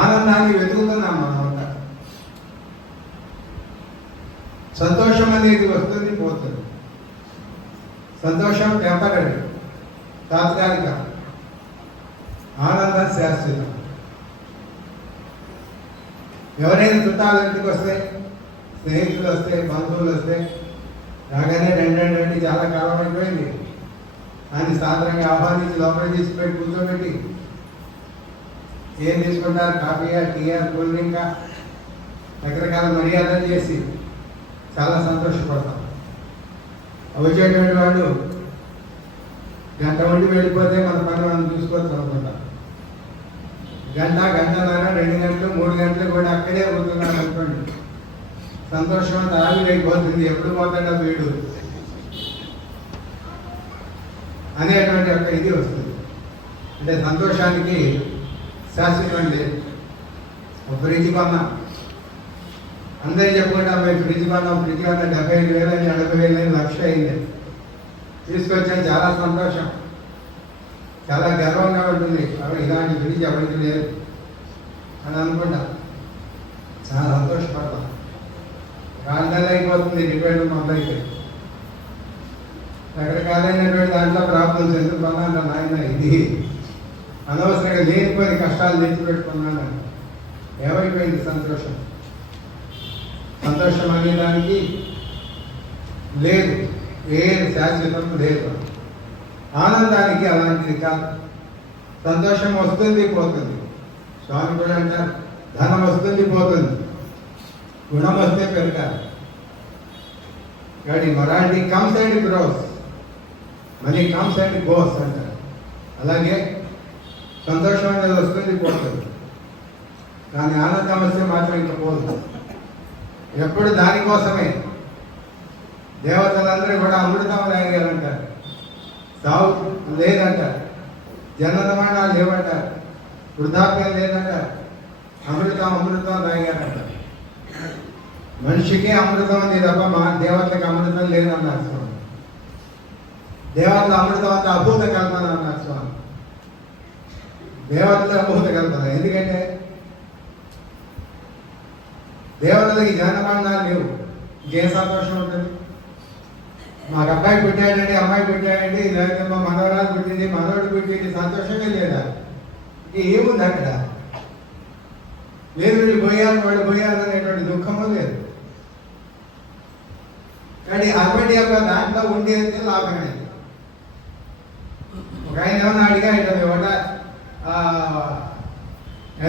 ఆనందాన్ని వెతుకుతున్నాం మనం అంతా. సంతోషం అనేది వస్తుంది పోతుంది. సంతోషం టెంపరీ, తాత్కాలిక. ఆనందం శాశ్వతం. ఎవరైనా చుట్టాలు ఇంటికి వస్తే, స్నేహితులు వస్తే, బంధువులు వస్తే రాగానే రెండండి చాలా కాలం అయిపోయింది అని సాధారణంగా ఆహ్వానించి లోపల తీసుకుపెట్టి కూర్చోబెట్టి ఏం తీసుకుంటారు, కాఫీయా, టీయా, కూల్ డ్రింకా, రకరకాల మర్యాదలు చేసి చాలా సంతోషపడతాం. వచ్చేటువంటి వాడు గంట ఉండి వెళ్ళిపోతే మన పని మనం చూసుకోవచ్చు అనుకుంటాం. గంటన్నర, 2 గంటలు, 3 గంటలు కూడా అక్కడే అవుతున్నాడు అనుకోండి, సంతోషం అంతా ఆవిరైపోతుంది. ఎప్పుడు పోతాడో వీడు అనేటువంటి ఒక ఇది వస్తుంది. అంటే సంతోషానికి శాశ్వతం లేదు. ఒక ఫ్రిడ్జ్ కొన్నాం, అందరూ చెప్పుకుంటాం మేము ఫ్రిడ్జ్ కొన్నాం, ఫ్రిడ్జ్ కొన్నా 75,000 అని, 70,000 అని, 1,00,000 అయింది. తీసుకొచ్చాను, చాలా సంతోషం, చాలా గర్వంగా ఉంటుంది. ఇలాంటి ఫ్రిడ్జ్ ఎవరికి లేదు అని అనుకుంటా, చాలా సంతోషపడతాం. రాజధాని అయిపోతుంది, డిపెండ్ మొదలైతే రకరకాలైనటువంటి దాంట్లో ప్రాబ్లమ్స్. ఎందుకు కొన్నాను నాయన, ఇది అనవసరంగా లేనిపోయిన కష్టాలు తెచ్చిపెట్టుకున్నాను. ఏమైపోయింది సంతోషం? సంతోషం అనేదానికి లేదు, ఏ శాశ్వతం లేదు. ఆనందానికి అలాంటిది కాదు. సంతోషం వస్తుంది పోతుంది. స్వామి కూడా అంటారు, ధనం వస్తుంది పోతుంది, గుణం వస్తే పెరగాలి. కానీ morality comes and grows, money comes and goes అంటారు. అలాగే సంతోషం అనేది వస్తుంది పోతుంది, కానీ ఆనందం వస్తే మాత్రం ఇంకా పోదు. ఎప్పుడు దానికోసమే. దేవతలందరూ కూడా అమృతం తాగారంటారు, సావు లేదంటారు, జనన మరణాలు లేవంటారు, వృద్ధాప్యం లేదంటారు, అమృతం తాగారంటారు. మనిషికే అమృతం ఉంది తప్ప మా దేవతలకు అమృతం లేదన్నారు స్వామి. దేవతల అమృతం అంతా అభూత కల్పన అన్నారు స్వామి. దేవతల అభూత కల్పన. ఎందుకంటే దేవతలకి జనమరణాలు లేవు, ఇంకేం సంతోషం ఉంటుంది? మాకు అబ్బాయి పుట్టాడండి, అమ్మాయి పుట్టాడండి, లేకపోతే మా మనవరాలు పుట్టింది, మనవడు పుట్టింది, సంతోషమే లేదా? ఏముంది అక్కడ? లేదు వీళ్ళు పోయారు, వాళ్ళు పోయారు అనేటువంటి దుఃఖము లేదు. కానీ అటువంటి యొక్క దాంట్లో ఉండేది లాభమే. ఒక ఆయన ఏమన్నా అడిగాడు,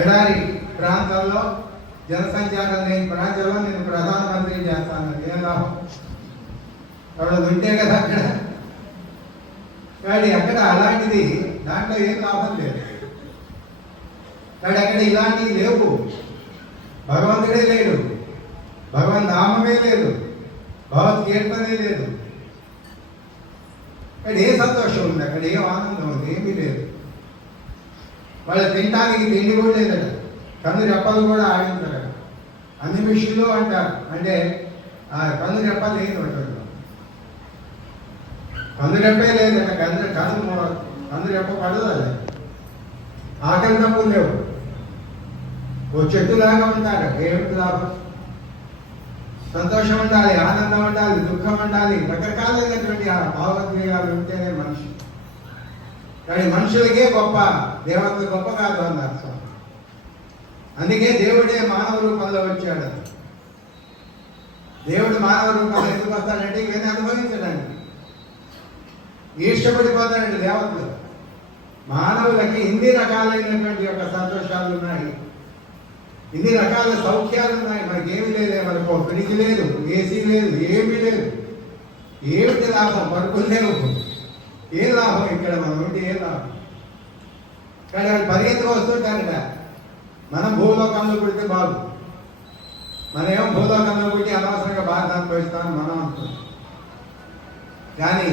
ఎడారి ప్రాంతాల్లో జనసంచారం లేని ప్రాంతంలో నేను ప్రధానమంత్రి చేస్తాను, ఏం లాభం? అక్కడ ఉంటే కదా అక్కడ. కానీ అక్కడ అలాంటిది దాంట్లో ఏం లాభం లేదు. కానీ అక్కడ ఇలాంటివి లేవు. భగవంతుడే లేడు, భగవన్ నామమే లేదు, భగవత్ కీర్తనే లేదు. అక్కడ ఏ సంతోషం ఉంది? అక్కడ ఏం ఆనందం ఉంది? ఏమీ లేదు. వాళ్ళు తినడానికి తిండి కూడా లేదట, కన్ను రెప్పలు కూడా ఆడింటారు. అన్ని విషయంలో అంటారు, అంటే కన్ను రెప్ప లేదు అంటారు. కన్ను రెప్పే లేదట, కన్ను రెప్ప పడదు. అది ఆకలి తప్పులు లేవు. ఓ చెట్టులాగా ఉంటారు. ఏమిటి లాభం? సంతోషం ఉండాలి, ఆనందం ఉండాలి, దుఃఖం ఉండాలి, రకరకాలైనటువంటి ఆ భావోద్వేగాలు ఉంటేనే మనిషి. కానీ మనుషులకే గొప్ప, దేవతలు గొప్ప కాదు అన్నారు స్వామి. అందుకే దేవుడే మానవ రూపంలో వచ్చాడు. దేవుడు మానవ రూపంలో ఎందుకు వస్తాడంటే ఇవన్నీ అనుభవించడానికి. ఈష్టపడిపోతాడండి దేవతలు. మానవులకి ఇన్ని రకాలైనటువంటి యొక్క సంతోషాలు ఉన్నాయి, ఇన్ని రకాల సౌఖ్యాలు ఉన్నాయి. మనకి ఏమి లేదే, మనకు ఫ్రిడ్జ్ లేదు, ఏసీ లేదు, ఏమీ లేదు. ఏమిటి లాభం? పరుపులు లేవు, ఏ లాభం? ఇక్కడ మనం ఉంటే ఏ లాభం? కానీ వాళ్ళు పరిగెత్తుకు వస్తుంటారట. మనం భూలోకంలో పుడితే బాగు, మనమేమో భూలోకంలో పుట్టి అనవసరంగా బాధ అనుభవిస్తామని మనం అనుకుంటాం. కానీ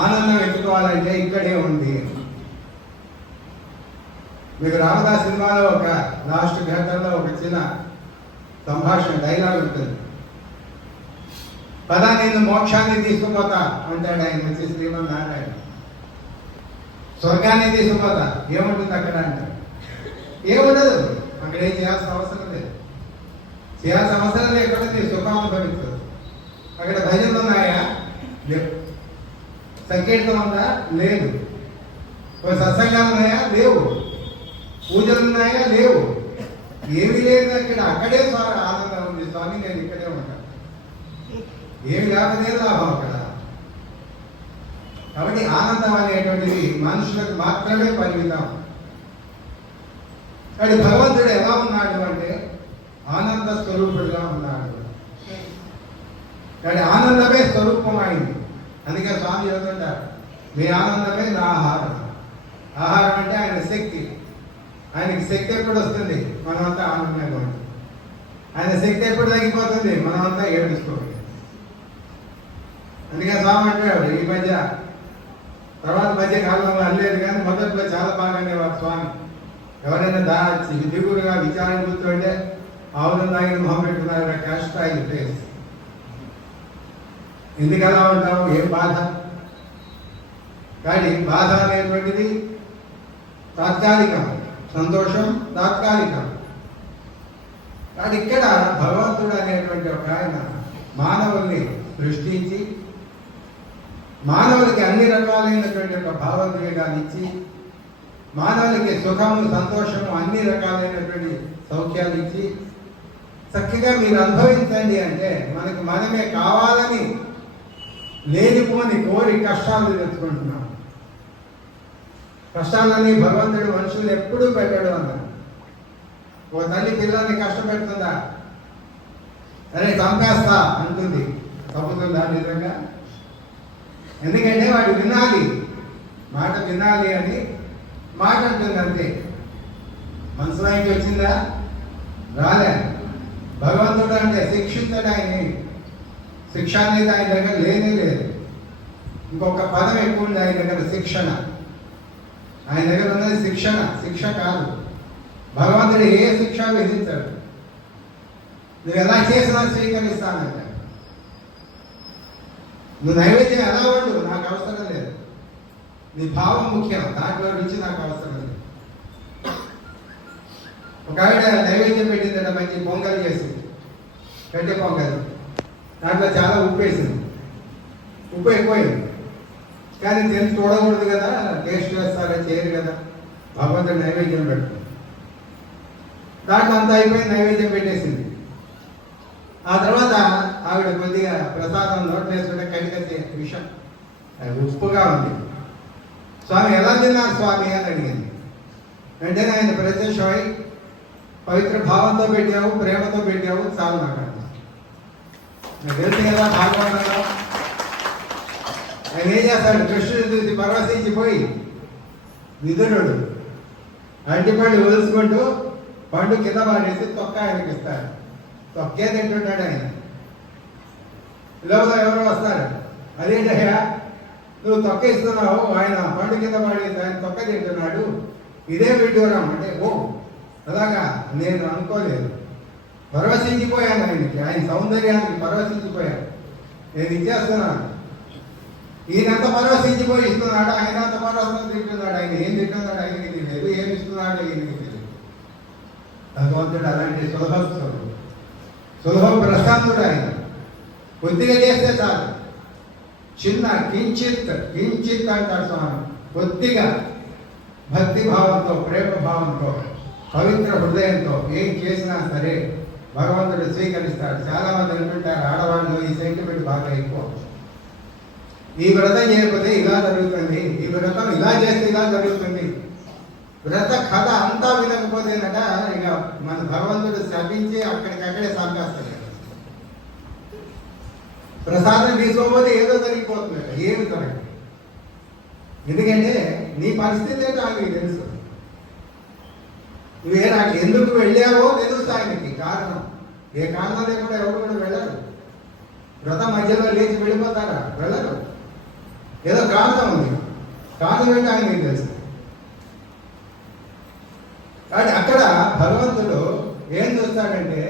ఆనందం ఎత్తుకోవాలంటే ఇక్కడే ఉంది. మీకు రామదాస్ సినిమాలో ఒక లాస్ట్ ఘట్టంలో ఒక చిన్న సంభాషణ డైలాగ్ ఉంటుంది. పదా నేను మోక్షాన్ని తీసుకుపోతా అంటాడు ఆయన వచ్చి శ్రీమన్నారాయణ. స్వర్గాన్ని తీసుకుపోతా ఏముంటుంది అక్కడ అంటాడు. ఏముండదు, అక్కడేం చేయాల్సిన అవసరం లేదు. చేయాల్సిన అవసరం లేకుండా నీ సుఖం అనుభవించదు. అక్కడ భజనలు ఉన్నాయా? లేవు. సంకీర్తన ఉందా? లేదు. సత్సంగాలు ఉన్నాయా? లేవు. పూజలు ఉన్నాయా? లేవు. ఏమీ లేదు అక్కడ. అక్కడే స్వామి ఆనందం ఉంది. స్వామి నేను ఇక్కడే ఉంటాను. ఏమి లేకపోతే లాభం అక్కడ. కాబట్టి ఆనందం అనేటువంటిది మనుషులకు మాత్రమే పరిమితం. కానీ భగవంతుడు ఎలా ఉన్నాడు అంటే ఆనంద స్వరూపుడుగా ఉన్నాడు. కానీ ఆనందమే స్వరూపమైంది. అందుకే స్వామి చెబుతుంటారు, మీ ఆనందమే నా ఆహారం. ఆహారం అంటే ఆయన శక్తి. ఆయనకి శక్తి ఎప్పుడు వస్తుంది? మనమంతా ఆనందంగా ఉంటుంది. ఆయన శక్తి ఎప్పుడు తగ్గిపోతుంది? మనమంతా ఏడుచుకోవాలి. అందుకే స్వామి అంటాడు ఈ మధ్య, తర్వాత మధ్య కాలంలో అనలేదు కానీ మొదట్లో చాలా బాగా అనేవారు స్వామి. ఎవరైనా దిగురుగా విచారణ కూర్చోంటే ఆవులను తాగిన మొహం పెట్టుకున్నారు, క్యాస్ట్ ఆయిల్ ఫేస్. ఎందుకు ఎలా ఉంటావు? ఏం బాధ? కానీ బాధ అనేటువంటిది తాత్కాలికం, సంతోషం తాత్కాలికం. కానీ ఇక్కడ భగవంతుడు అనేటువంటి ఒక ఆయన మానవుల్ని సృష్టించి మానవులకి అన్ని రకాలైనటువంటి ఒక భావోద్వేగాలు ఇచ్చి మానవులకి సుఖము సంతోషము అన్ని రకాలైనటువంటి సౌఖ్యాలు ఇచ్చి చక్కగా మీరు అనుభవించండి అంటే మనకి మనమే కావాలని లేనిపోని కోరి కష్టాలు తెచ్చుకుంటున్నాం. కష్టాలన్నీ భగవంతుడు మనుషులు ఎప్పుడూ పెట్టాడు అన్నారు. ఓ తల్లి పిల్లల్ని కష్టపెడుతుందా? అరే చంపేస్తా అంటుంది. తప్పుతుందా నిజంగా? ఎందుకంటే వాడు వినాలి, మాట వినాలి అని మాట అంటుంది అంతే. మనసులోకి వచ్చిందా? రాలే. భగవంతుడు అంటే శిక్షించడు. ఆయన శిక్ష అనేది ఆయన దగ్గర లేనే లేదు. ఇంకొక పదం ఎక్కువ ఉంది ఆయన దగ్గర, శిక్షణ. ఆయన దగ్గర ఉన్నది శిక్షణ, శిక్ష కాదు. భగవంతుడు ఏ శిక్ష విధించాడు. నువ్వు ఎలా చేసినా స్వీకరిస్తానంట. నువ్వు నైవేద్యం ఎలా వండు నాకు అవసరం లేదు. నీ భావం ముఖ్యం, దాంట్లో రుచి నాకు అవసరం లేదు. ఒక ఆవిడ నైవేద్యం పెట్టిందట, మంచి పొంగల్ చేసింది, గడ్డి పొంగల్. దాంట్లో చాలా ఉప్పు వేసింది. ఉప్పు ఎక్కువైంది. కానీ తెలిసి చూడకూడదు కదా, టేస్ట్ వేస్తారా చేయరు కదా. భగవంతుడు నైవేద్యం పెడుతుంది. దాంట్లో అంతా అయిపోయి నైవేద్యం పెట్టేసింది. ఆ తర్వాత ఆవిడ కొద్దిగా ప్రసాదం నోట్లు వేసుకుంటే కడిగతే విషం, అది ఉప్పుగా ఉంది. స్వామి ఎలా తిన్నారు స్వామి అని అడిగింది. వెంటనే ఆయన ప్రత్యక్షమై, పవిత్ర భావంతో పెట్టావు, ప్రేమతో పెట్టావు, చాలు నాకు తెలిసి కదా భాగవతంలో. ఆయన ఏం చేస్తాడు? కృష్ణుడు చూసి పరవశించిపోయి విదురుడు అరటిపండు వదులుచుకుంటూ పండు కింద పాడేసి తొక్క ఆయనకి ఇస్తాడు. తొక్కే తింటుంటాడు ఆయన. లోపల ఎవరు వస్తారు, అదేంటయ్యా నువ్వు తొక్క ఇస్తున్నావు, ఆయన పండు కింద పాడేసి ఆయన తొక్క తింటున్నాడు, ఇదే విడ్డూరం అంటే. ఓ అలాగా నేను అనుకోలేదు. పరవశించిపోయాను ఆయనకి, ఆయన సౌందర్యానికి పరవశించిపోయాను. నేను ఇచ్చేస్తున్నాను. ఈయనంత పరవశించిపోయి ఇస్తున్నాడు, ఆయన అంత పరవశం తింటున్నాడు. ఆయన ఏం తింటున్నాడు ఆయనకి తెలియదు, ఏమి ఇస్తున్నాడు ఆయనకి తెలియదు. భగవంతుడు అలాంటి సులభ ప్రశాంతుడు. ఆయన కొద్దిగా చేస్తే చాలు. చిన్న కించిత్ అంటాడు స్వామి. కొద్దిగా భక్తి భావంతో, ప్రేమ భావంతో, పవిత్ర హృదయంతో ఏం చేసినా సరే భగవంతుడు స్వీకరిస్తాడు. చాలా మంది అంటుంటారు ఆడవాళ్ళు ఈ సెంటిమెంట్ బాగా ఎక్కువ. ఈ వ్రతం చేయకపోతే ఇలా జరుగుతుంది, ఈ వ్రతం ఇలా చేస్తే ఇలా జరుగుతుంది. వ్రత కథ అంతా వినకపోతేనట ఇక మన భగవంతుడు శపించి అక్కడికక్కడే సంపేస్తాడు. ప్రసాదం తీసుకోకపోతే ఏదో జరిగిపోతుందట, ఏమి జరగదు. ఎందుకంటే నీ పరిస్థితి ఏంటో ఆయనకి తెలుసు. నువ్వే నాకు ఎందుకు వెళ్ళావో తెలుసు ఆయనకి కారణం. ఏ కారణం లేకుండా ఎవరు కూడా వెళ్ళరు. వ్రతం మధ్యలో లేచి వెళ్ళిపోతారా? వెళ్ళరు. ఏదో కారణం ఉంది. కారణం ఏంటో ఆయనకి తెలుసు. కానీ అక్కడ భగవంతుడు ఏం చూస్తాడంటే,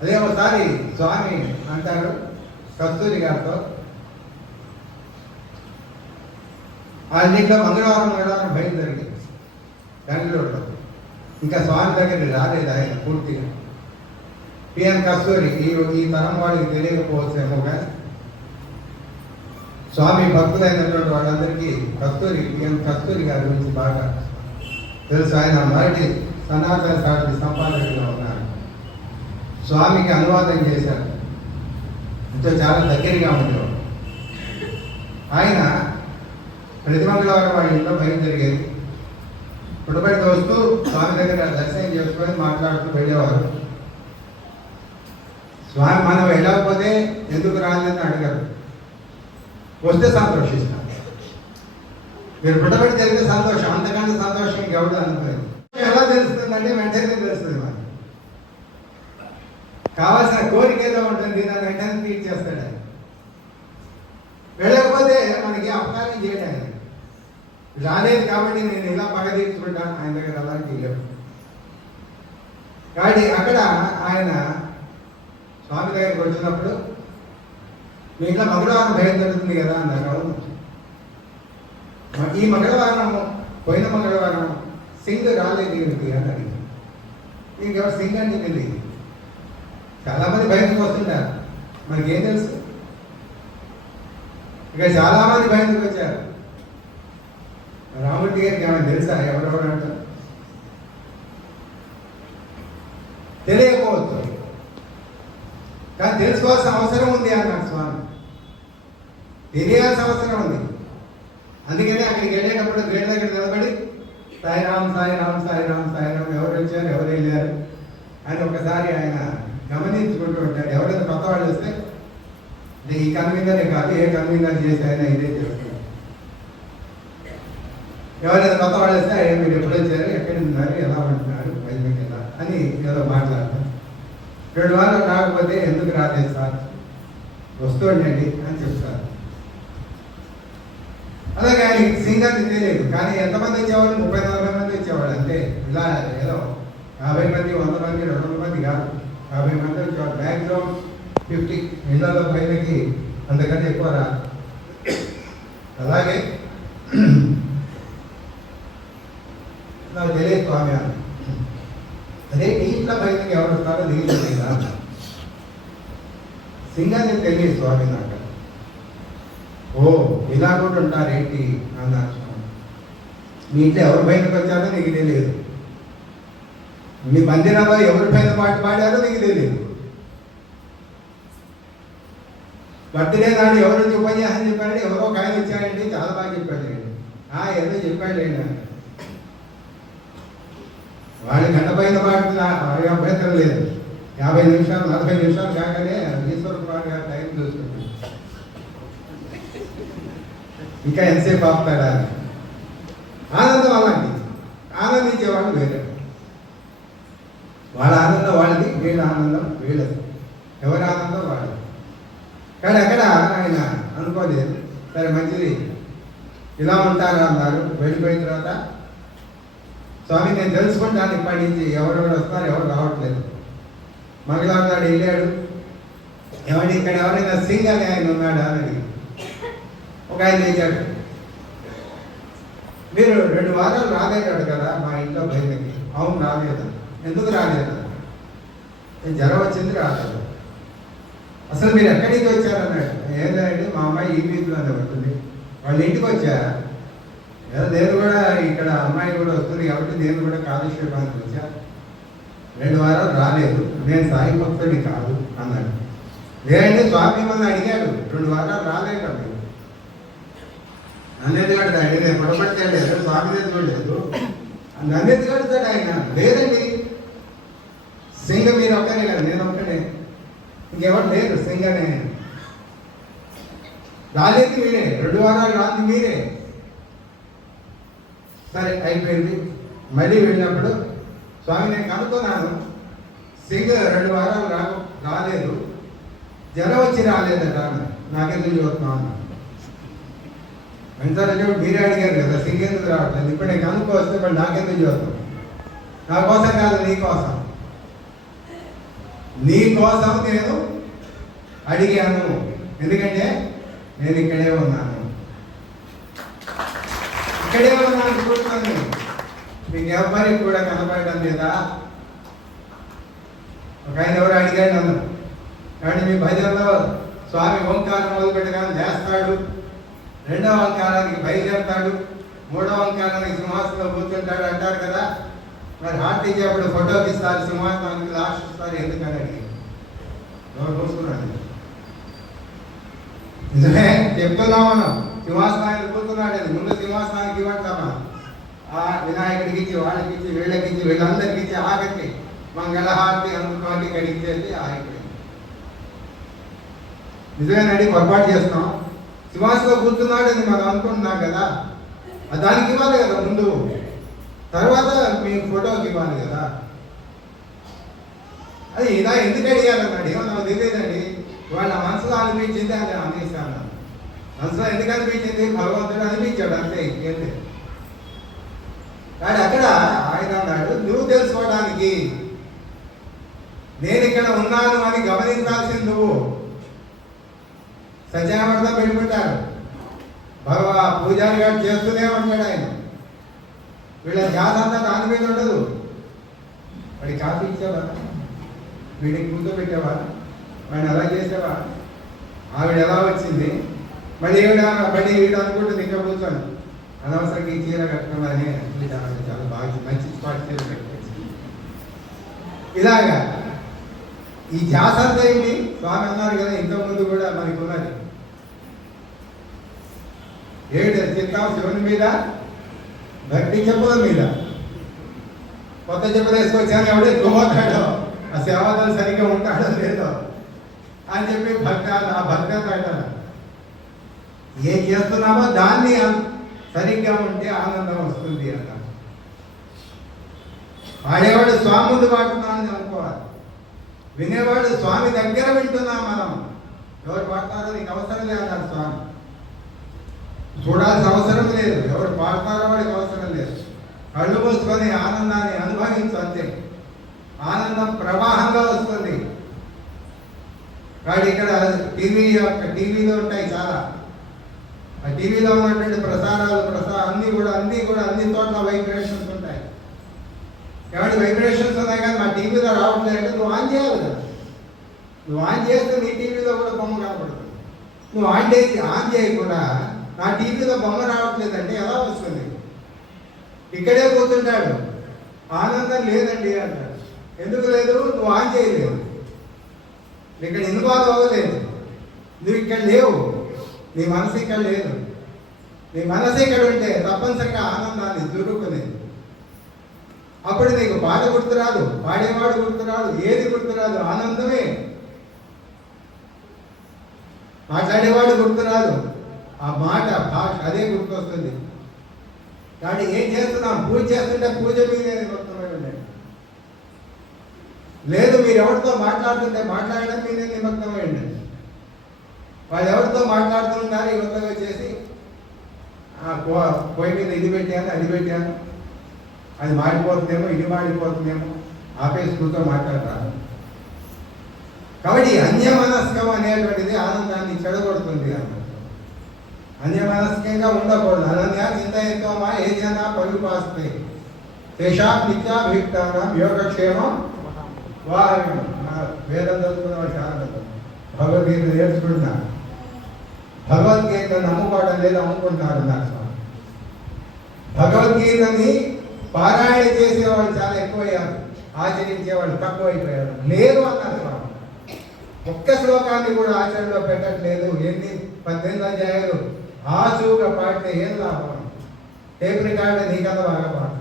అదే ఒకసారి స్వామి అంటాడు కస్తూరి గారితో, ఆ ఇంట్లో మంగళవారం బయలుదేరింది బెంగళూరులో. ఇంకా స్వామి దగ్గరికి రాలేదు ఆయన పూర్తిగా. పిఎన్ కస్తూరి ఈ తరం వాళ్ళకి తెలియకపోవచ్చేమో కానీ స్వామి భక్తులైనటువంటి వాళ్ళందరికీ పిఎన్ కస్తూరి గారి గురించి బాగా తెలుసు. ఆయన మొదటి సనాతన సారథి సంపాదకులుగా ఉన్నారు. స్వామికి అనువాదం చేశారు. ఇంతో చాలా దగ్గరగా ఉండేవాడు. ఆయన ప్రతి మంగళవారం వాళ్ళ ఇంట్లో బయలుదేరిగేది. పుట్టబడికి వస్తూ స్వామి దగ్గర దర్శనం చేసుకొని మాట్లాడుతూ వెళ్ళేవారు. స్వామి మనం వెళ్ళకపోతే ఎందుకు రాలేదని అడగరు, వస్తే సంతోషిస్తాం. మీరు పుట్టబడి జరిగితే సంతోషం, అంతకంటే సంతోషం ఇంకెవరు అనుకోలేదు. ఎలా తెలుస్తుందంటే వెంటనే తెలుస్తుంది. మనకి కావాల్సిన కోరిక ఏదో ఉంటుంది, దాన్ని వెంటనే తీర్చేస్తాడు ఆయన. వెళ్ళకపోతే మనకి అపకారం చేయడానికి రాలేదు కాబట్టి నేను ఇలా పగ తీర్చుకుంటాను, ఆయన దగ్గర అలాంటి లేవు. కాబట్టి అక్కడ ఆయన స్వామి దగ్గరికి వచ్చినప్పుడు మీ ఇంట్లో మంగళవారం బయలుదేరుతుంది కదా అన్నారు. అవును, ఈ మంగళవారం పోయిన మంగళవారం సింగ్ రాలేదు ఇంటికి అని అడిగింది. ఇంకెవరు సింగ్ అంటే తెలియదు. చాలామంది బయటకు వస్తుంటారు, మనకేం తెలుసు. ఇక చాలామంది బయటకు వచ్చారు. రామూర్తి గారికి ఏమైనా తెలుసా ఎవరెవరు అంటారు? తెలియకపోవచ్చు, కానీ తెలుసుకోవాల్సిన అవసరం ఉంది అన్నాడు స్వామి. తెలియాల్సిన అవసరం ఉంది. అందుకనే అక్కడికి వెళ్ళేటప్పుడు గేట్ దగ్గర నిలబడి సాయిరామ్ సాయిరామ్ సాయిరామ్ సాయిరామ్, ఎవరు వచ్చారు ఎవరు వెళ్ళారు అని ఒకసారి ఆయన గమనించుకుంటూ ఉంటాడు. ఎవరైనా కొత్త వాళ్ళు వస్తే ఈ కన్వీనరే కాదు, ఏ కన్వీనర్ చేసి ఆయన ఇదే చేస్తారు. ఎవరైనా కొత్త వాళ్ళు వస్తే మీరు ఎప్పుడు వచ్చారు, ఎక్కడ ఉన్నారు, ఎలా ఉంటున్నారు, వైద్యం ఎలా అని ఏదో మాట్లాడతారు. 2 వారాలు రాకపోతే ఎందుకు రాలేదు సార్, వస్తూ ఉండండి అని చెప్తారు. అలాగే ఆయన సింగర్ని తెలియదు, కానీ ఎంతమంది వచ్చేవాళ్ళు? 30-40 మంది వచ్చేవాళ్ళు. అంతే. ఇలా ఏదో 50 మంది 100 మంది 200 మంది కాదు, 50 మంది వచ్చేవాళ్ళు. మ్యాక్సిమం 50 ఇళ్లలో పైనకి అంతకంటే ఎక్కువ రాదు. అలాగే నాకు తెలియదు స్వామి అని. అదే ఇంట్లో బయటకి ఎవరు వస్తారో తెలియదు. సింగర్ని తెలియదు స్వామి నాకు. ఓ ఇలా కూడా ఉంటారేంటి అన్నారు స్వామి. మీ ఇంట్లో ఎవరు బయటకు వచ్చారో నీకు తెలియదు, మీ మందిరంలో ఎవరి పైన పాట పాడారో నీకు తెలియదు, బర్త్డే నాడు ఎవరు ఉపన్యాసం చెప్పారంటే ఎవరో ఒక ఆయన వచ్చారండి చాలా బాగా చెప్పాడు, ఏదో చెప్పాడు. వాళ్ళు గంట పైన పాడుతున్న వారి అభ్యంతరం లేదు. 50 నిమిషాలు 40 నిమిషాలు కాగానే ఈశ్వర కుమార్ గారు టైం చూసుకుంటారు, ఇంకా ఎంతసేపు ఆపుతాడా. ఆనందం అలాంటి ఆనందించేవాళ్ళు వేరే. వాళ్ళ ఆనందం వాళ్ళది, వీళ్ళ ఆనందం వీళ్ళది, ఎవరి ఆనందం వాళ్ళది. కానీ అక్కడ ఆయన అనుకోలేదు. సరే మంచిది, ఇలా ఉంటారా అన్నారు. వెళ్ళిపోయిన తర్వాత స్వామి నేను తెలుసుకుంటాను ఇప్పటి నుంచి ఎవరెవరు వస్తున్నారు ఎవరు రావట్లేదు. మంగళవారం నాడు వెళ్ళాడు. ఏమంటే ఇక్కడ ఎవరైనా సింగ్ అని ఆయన ఉన్నాడా అని ఒక ఆయన లేచాడు. మీరు 2 వారాలు రాలేదాడు కదా మా ఇంట్లో బయటకి. అవును రాలేదు. ఎందుకు రాలేదు? జ్వరం వచ్చింది రాలేదు. అసలు మీరు ఎక్కడి నుంచి వచ్చారన్నాడు. ఏం లేదండి మా అమ్మాయి ఈ వీధిలోనే ఉంటుంది. వాళ్ళ ఇంటికి వచ్చారా? నేను కూడా ఇక్కడ అమ్మాయి కూడా వస్తుంది కాబట్టి నేను కూడా కాలక్షేపానికి వచ్చా. 2 వారాలు రాలేదు, నేను సాయి భక్తుడిని కాదు అన్నాడు. లేదంటే స్వామి మన అడిగాడు 2 వారాలు రాలేదు అప్పుడు. నన్నెందుకు కడతాడు? నేను పొడపట్టలేదు, స్వామి చూడలేదు, నన్నెందుకు కడతాడు ఆయన? లేదండి సింగ మీరు ఒక్కనే కదా, నేను ఒక్కనే, ఇంకెవరు లేరు సింగనే. రాలేదు మీరే, 2 వారాలు రాదు మీరే. సరే అయిపోయింది. మళ్ళీ వెళ్ళినప్పుడు స్వామి నేను కనుక్కున్నాను, సింగ్ 2 వారాలు రాలేదు, జ్వరం వచ్చి రాలేదట. నాకెందుకు చూస్తున్నావు అన్నా. వెంటనే మీరే అడిగారు కదా సింగ్ ఎందుకు రావట్లేదు, ఇప్పుడు నేను కనుక్కొస్తే మరి నాకెందుకు చూస్తున్నావు? నా కోసం కాదు, నీ కోసం నేను అడిగాను. ఎందుకంటే నేను ఇక్కడే ఉన్నాను కూర్చొని. మీకు ఎవరికి కూడా కనపడటం లేదా? ఒక ఆయన ఎవరు అడిగాడు నన్ను, కానీ మీ భజనలో స్వామి ఓంకారం మొదలు పెట్టగానే లేస్తాడు, రెండవ ఓంకారానికి బయలుదేరుతాడు, మూడవ ఓంకారానికి సింహాసనంలో కూర్చుంటాడు అంటారు కదా, మరి హార్ట్ అప్పుడు ఫోటోకి ఇస్తారు, సింహాసనానికి లాస్ట్ ఇస్తారు, ఎందుకని అడిగి ఎవరు కూర్చున్నాడు? నిజమే చెప్తున్నాం మనం, సింహాసనానికి కూర్చున్నాడు. ముందు సింహాసనానికి ఇవ్వట్లా మనం, ఆ వినాయకుడికి ఇచ్చి, వాళ్ళకి ఇచ్చి, వీళ్ళకి ఇచ్చి, వీళ్ళందరికీ ఇచ్చి ఆఖరికి మంగళహారతి అందుకోవాలి కడిగితే ఆగిపోయింది. నిజమేనండి, పొరపాటు చేస్తున్నాం. సింహాసనంలో కూర్చున్నాడని మనం అనుకుంటున్నాం కదా, దానికి ఇవ్వాలి కదా ముందు, తర్వాత మీ ఫోటోకి ఇవ్వాలి కదా. అది ఇలా ఎందుకు అడిగారన్నాడు, ఏమో నాకు తెలియదండి, వాళ్ళ మనసులో అనిపించింది అని అందిస్తాను. మనసులో ఎందుకు అనిపించింది? భగవంతుడు అనిపించాడు, అంతే, ఇంకేం లేదు. కానీ అక్కడ ఆయన అన్నాడు, నువ్వు తెలుసుకోవడానికి, నేను ఇక్కడ ఉన్నాను అని గమనించాల్సింది నువ్వు. సత్యామర్థం పెట్టుకుంటారు, పూజారి గారు చేస్తూనే ఉంటాడు ఆయన. వీళ్ళ ధ్యాస అంతా దాని మీద ఉండదు. వాడికి కాఫీ ఇచ్చేవా, వీడికి కూర్చోబెట్టేవా, వాడిని ఎలా చేసేవా, ఆవిడ ఎలా వచ్చింది, మళ్ళీ వీడు అనుకుంటుంది ఇంకా కూర్చొని అనవసరంగా ఈ చీర కట్టుకున్నానే, చాలా బాగా మంచి స్పాట్ చీర కట్టుకోవచ్చు. ఇలాగా ఈ ధ్యాస అంతా ఏంటి? స్వామి అన్నారు కదా ఇంతకుముందు కూడా మనకు ఉన్నది, ఏడు చిత్తం శివుని మీద, భక్తి చెప్పుల మీద. కొత్త చెప్పులు వేసుకొచ్చాను, ఎవడే పోతాడో, ఆ సేవలు సరిగ్గా ఉంటాడో లేదో అని చెప్పి ఆ భక్తి అంటారు. ఏం చేస్తున్నామో దాన్ని సరిగ్గా ఉంటే ఆనందం వస్తుంది అన్నారు. ఆడేవాడు స్వామి ముందు పాడుతున్నానని అనుకోవాలి, వినేవాడు స్వామి దగ్గర వింటున్నాం మనం. ఎవరు పాడతారో నీకు అవసరం లేదు అన్నారు స్వామి, చూడాల్సిన అవసరం లేదు, ఎవరు పాడతారో వాడికి అవసరం లేదు. కళ్ళు మూసుకొని ఆనందాన్ని అనుభవించు అంతే. ఆనందం ప్రవాహంగా వస్తుంది. వాడు ఇక్కడ టీవీలో ఉంటాయి చాలా, ఆ టీవీలో ఉన్నటువంటి ప్రసారాలు అన్ని చోట్ల వైబ్రేషన్స్ ఉంటాయి. కాబట్టి వైబ్రేషన్స్ ఉన్నాయి కానీ మా టీవీలో రావట్లేదు అంటే నువ్వు ఆన్ చేయాలి కదా. నువ్వు ఆన్ చేస్తే నీ టీవీలో కూడా బొమ్మ కనపడుతుంది. నువ్వు ఆన్ చేయకుండా నా టీవీలో బొమ్మ రావట్లేదంటే ఎలా వస్తుంది? ఇక్కడే కూర్చుంటాడు, ఆనందం లేదండి అంటాడు. ఎందుకు లేదు? నువ్వు ఆన్ చేయలేవు, ఇక్కడ ఇన్వాల్వ్ అవ్వలేదు, నువ్వు ఇక్కడ లేవు, నీ మనసు ఇక్కడ లేదు. నీ మనసు ఇక్కడ ఉంటే తప్పనిసరిగా ఆనందాన్ని దొరుకునేది. అప్పుడు నీకు పాట గుర్తురాదు, పాడేవాడు గుర్తురాదు, ఏది గుర్తురాదు, ఆనందమే. మాట్లాడేవాడు గుర్తురాదు, ఆ మాట భాష అదే గుర్తొస్తుంది. కాబట్టి ఏం చేస్తున్నాం? పూజ చేస్తుంటే పూజ మీదే నిమగ్నమై ఉండండి. లేదు, మీరు ఎవరితో మాట్లాడుతుంటే మాట్లాడడం మీదే నిమగ్నమై ఉండండి. వాళ్ళు ఎవరితో మాట్లాడుతున్నారు యువతగా వచ్చేసి పొయ్యి మీద ఇది పెట్టాను, అది పెట్టాను, అది మాడిపోతుందేమో, ఇది మాడిపోతుందేమో, ఆపేసి కూర్చొని మాట్లాడతారు. కాబట్టి అన్యమనస్కం అనేటువంటిది ఆనందాన్ని చెడగొడుతుంది అన్నమాట. అన్యమనస్కంగా ఉండకూడదు. అనన్య చింతయంతోమా ఏ జన పరిపాస్తే తేషాం నిత్యాభియుక్తానాం యోగక్షేమం వాహనం. వేదం చదువుకున్న వాళ్ళు చాలా మంది భగవద్గీత నేర్చుకుంటున్నా, భగవద్గీతను నమ్ముకోవడం లేదు, అమ్ముకుంటున్నారు నాకు. భగవద్గీతని పారాయణ చేసేవాళ్ళు చాలా ఎక్కువయ్యారు, ఆచరించేవాళ్ళు తక్కువైపోయారు. లేదు అన్నారు స్వామి. ఒక్క శ్లోకాన్ని కూడా ఆచరణలో పెట్టట్లేదు. 18 అధ్యాయాలు ఆచూగా పాడితే ఏం లాభం? టేప్ రికార్డు నీకన్నా బాగా పాడు.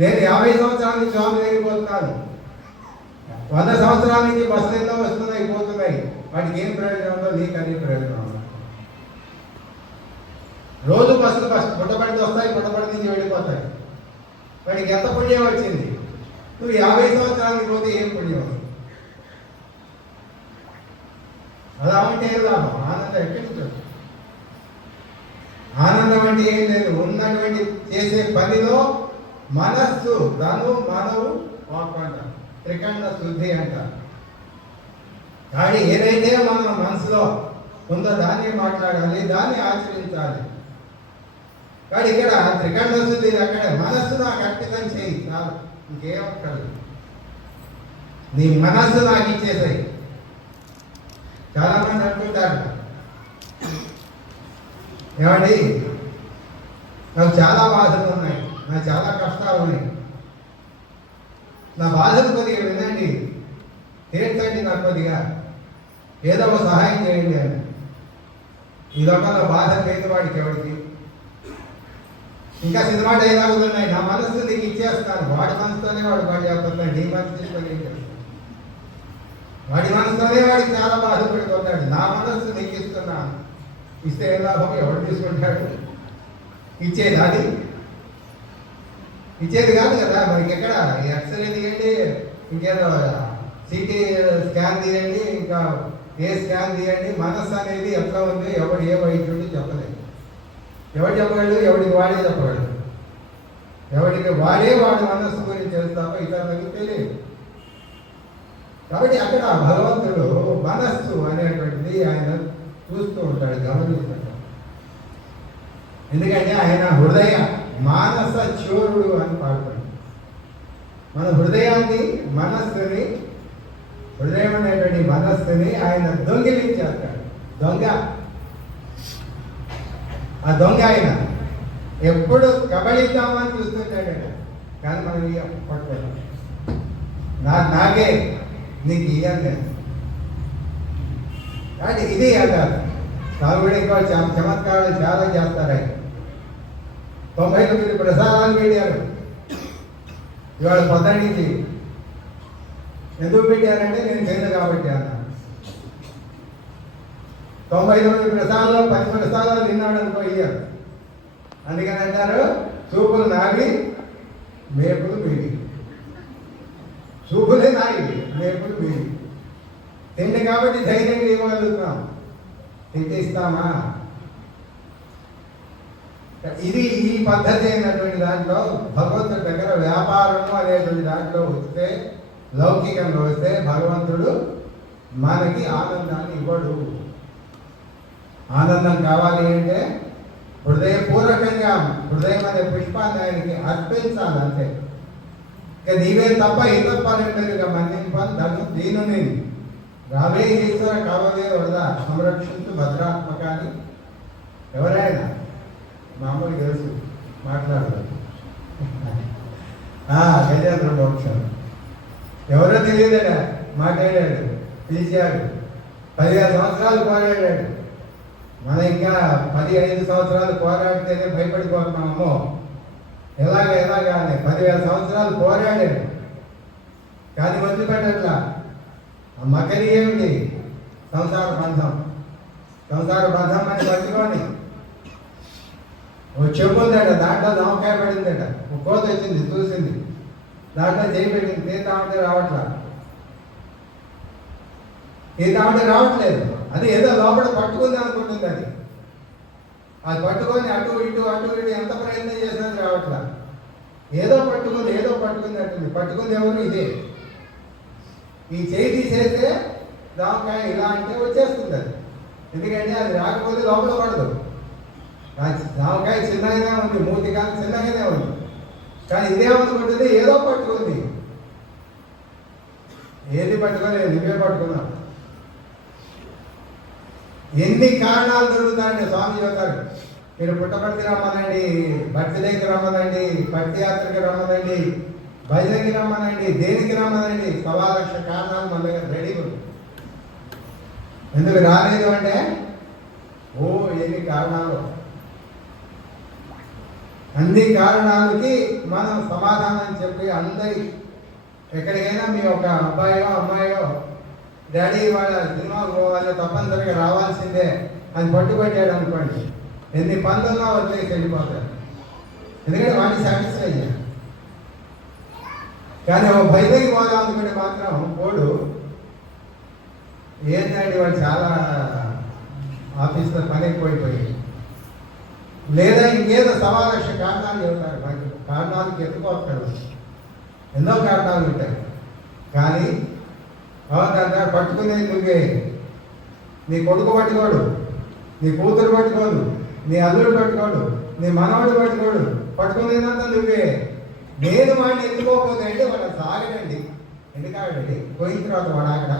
నేను 50 సంవత్సరాల నుంచి స్వామి వెళ్ళిపోతున్నాను. 100 సంవత్సరాల నుంచి బస్సులో వస్తున్నాయి పోతున్నాయి. వాటికి ఏం ప్రయోజనం ఉందో నీకు అన్ని ప్రయోజనం ఉందో. రోజు బస్సులు పుట్టబడి వస్తాయి, పుట్టబడి నుంచి వెళ్ళిపోతాయి. వాడికి ఎంత పుణ్యం వచ్చింది? నువ్వు 50 సంవత్సరాలకి పోతే ఏం పుణ్యం వస్తుంది? అలా ఉంటే ఏం లాభం? ఆనందం ఎక్కడి నుంచి వస్తుంది? ఆనందం అంటే ఏం లేదు, ఉన్నటువంటి చేసే పనిలో మనస్సు, ధను మనవు వాక్ అంట, త్రికండ శుద్ధి అంట. కానీ ఏదైతే మన మనసులో ఉందో దాన్ని మాట్లాడాలి, దాన్ని ఆచరించాలి. కానీ ఇక్కడ త్రికరణ శుద్ధి అక్కడ మనస్సు నాకు అర్పితం చేయి చాలు, ఇంకేమక్కర్లేదు. నీ మనస్సు నాకు ఇచ్చేసాయి. చాలా మంది అంటుంటారు, ఏమండి నాకు చాలా బాధలు ఉన్నాయి, నాకు చాలా కష్టాలు ఉన్నాయి, నా బాధలు కొద్దిగా వినండి, తీర్చండి, నాకు కొద్దిగా ఏదో ఒక సహాయం చేయండి అని. ఈ లోకంలో బాధ లేదు వాడికి ఎవరికి. ఇంకా సినిమా డైలాగులు ఉన్నాయి, నా మనస్సు నీకు ఇచ్చేస్తాను. వాడి మనసుతోనే వాడు పడిపోతున్నాడు, నీ మనసు తీసుకొని ఏం చేస్తాను. వాడి మనసుతోనే వాడికి చాలా బాధపడిపోతాడు. నా మనస్సు నీకు ఇస్తున్నాను, ఇస్తే ఏ లాభం, ఎవడు తీసుకుంటాడు? ఇచ్చేది అది ఇచ్చేది కాదు కదా. మనకి ఎక్కడ ఎక్స్రే తీయండి, ఇంకేదో సిటీ స్కాన్ తీయండి, ఇంకా ఏ స్కాన్ తీయండి, మనస్సు అనేది ఎట్లా ఉంది, ఎవడు ఏ వైద్యుడు చెప్పలేదు. ఎవడు చెప్పగలడు? ఎవడికి వాడే చెప్పగలడు. ఎవడికి వాడే వాడి మనస్సు గురించి తెలుస్తామో ఇతరులకు తెలియదు. కాబట్టి అక్కడ భగవంతుడు మనస్సు అనేటువంటిది ఆయన చూస్తూ ఉంటాడు, గమనిస్తుంటాడు. ఎందుకంటే ఆయన హృదయ మానస చోరుడు అని పాడుతాడు. మన హృదయాన్ని, మనస్సుని, హృదయం అనేటువంటి మనస్సుని ఆయన దొంగిలించేస్తాడు. దొంగ, ఆ దొంగ ఆయన ఎప్పుడు కబళిద్దామని చూస్తుంటాడు. కానీ మనం పట్టుకోవాలి, నాకే నీకు ఇయ్యండి. కానీ ఇది అంటారు. తాగుడు ఎక్కువ చమత్కారాలు చాలా చేస్తారు. ఆయన 99 ప్రసాదాలు పెట్టారు ఇవాళ పొద్దున్నుంచి. ఎందుకు పెట్టారంటే నేను చేయను కాబట్టి అన్నారు. 99 ప్రసాదాలు 10 ప్రసాదాలు తిన్నాడు అనుకో ఇయ్యారు. అందుకని అంటారు చూపులు నావి మేపులు మీవి. చూపులే నావి, మేపులు మీవి. తిండి కాబట్టి ధైర్యంగా ఇవ్వగలుగుతున్నాం, తిట్టిస్తామా? ఇది ఈ పద్ధతి అయినటువంటి దాంట్లో భగవంతుడి దగ్గర వ్యాపారము అనేటువంటి దాంట్లో వస్తే, లౌకికంగా వస్తే భగవంతుడు మనకి ఆనందాన్ని ఇవ్వడు. ఆనందం కావాలి అంటే హృదయపూర్వకంగా హృదయం అనే పుష్పాన్ని ఆయనకి అర్పించాలి అంతే. ఇక నీవే తప్ప ఇతరుగా మన్నింపని ధను దీను నేను రావే ఈశ్వర కావవే వరద సంరక్షించు భద్రాత్మకాన్ని. ఎవరైనా మామూలు తెలుసు మాట్లాడదు. గజేంద్ర మోక్షం ఎవరో తెలియదట, మాట్లాడాడు, పిలిచాడు, 15 సంవత్సరాలు పోరాడాడు. మనం ఇంకా 15 సంవత్సరాలు పోరాడితేనే భయపడిపోతున్నామో ఎలాగా అని 10,000 సంవత్సరాలు పోరాడాడు. కానీ వదిలిపెట్టట్లా. ఆ మకరి ఏమిటి? సంసార బంధం. సంసార బంధం అని పట్టుకొని ఓ చెప్పు ఉందట, దాంట్లో దమకాయ పడిందట, ఒక కోత వచ్చింది చూసింది, దాంట్లో చేయి పెట్టింది, తీద్దామంటే రావట్లేదు. అది ఏదో లోపల పట్టుకుంది అనుకుంటుంది. అది పట్టుకొని అటు ఇటు ఎంత ప్రయత్నం చేసినది రావట్లా. ఏదో పట్టుకుంది అంటుంది. పట్టుకుంది ఎవరు? ఇదే. ఈ చేయి తీసేస్తే దామకాయ ఇలా అంటే వచ్చేస్తుంది అది. ఎందుకంటే అది రాకపోతే లోపల పడదు. దామకాయ చిన్నగానే ఉంది, మూతి కానీ చిన్నగానే ఉంది. కానీ ఇదేమనుకుంటుంది? ఏదో పట్టుకుంది. ఏది పట్టుకోలేదు, నువ్వే పట్టుకున్నావు. ఎన్ని కారణాలు దొరుకుతాయండి. స్వామి చెప్తారు, మీరు పుట్టపర్తి రమ్మనండి, బర్త్డేకి రమ్మనండి, భక్తి యాత్రకి రమ్మనండి, భజనకి రమ్మనండి, దేనికి రమ్మనండి, 1,00,000 కారణాలు మన దగ్గర రెడీగా ఉంది. ఎందుకు రాలేదు అంటే ఎన్ని కారణాలు. అన్ని కారణాలకి మనం సమాధానం చెప్పి అందరి ఎక్కడికైనా మీ ఒక అబ్బాయో అమ్మాయో డాడీ వాళ్ళ సినిమాకు పోవాలి, తప్పనిసరిగా రావాల్సిందే అని పట్టుబట్టాడు అనుకోండి, ఎన్ని పనులున్నా వదిలేసి వెళ్ళిపోతారు. ఎందుకంటే వాటిని సాటిస్ఫై చేయాలి. కానీ ఒక బయటకి పోదాం అనుకుంటే మాత్రం పోడు. ఏంటంటే వాడు చాలా ఆఫీస్లో పని ఎక్కువైపోయింది, లేదా ఇంకేదో 1,00,000 కారణాలు చెబుతారు. మనకి కారణాలకు ఎత్తుకోవట్లేదు, ఎన్నో కారణాలు ఉంటాయి. కానీ అవునంటారు పట్టుకునేది నువ్వే. నీ కొడుకు పట్టుకోడు, నీ కూతురు పట్టుకోదు, నీ అల్లుడు పట్టుకోడు, నీ మనవాడు పట్టుకోడు, పట్టుకునేదంతా నువ్వే. నేను వాడిని ఎత్తుకోకపోతే అంటే వాడు సాగడండి. ఎందుకాగండి? పోయిన తర్వాత వాడు అక్కడ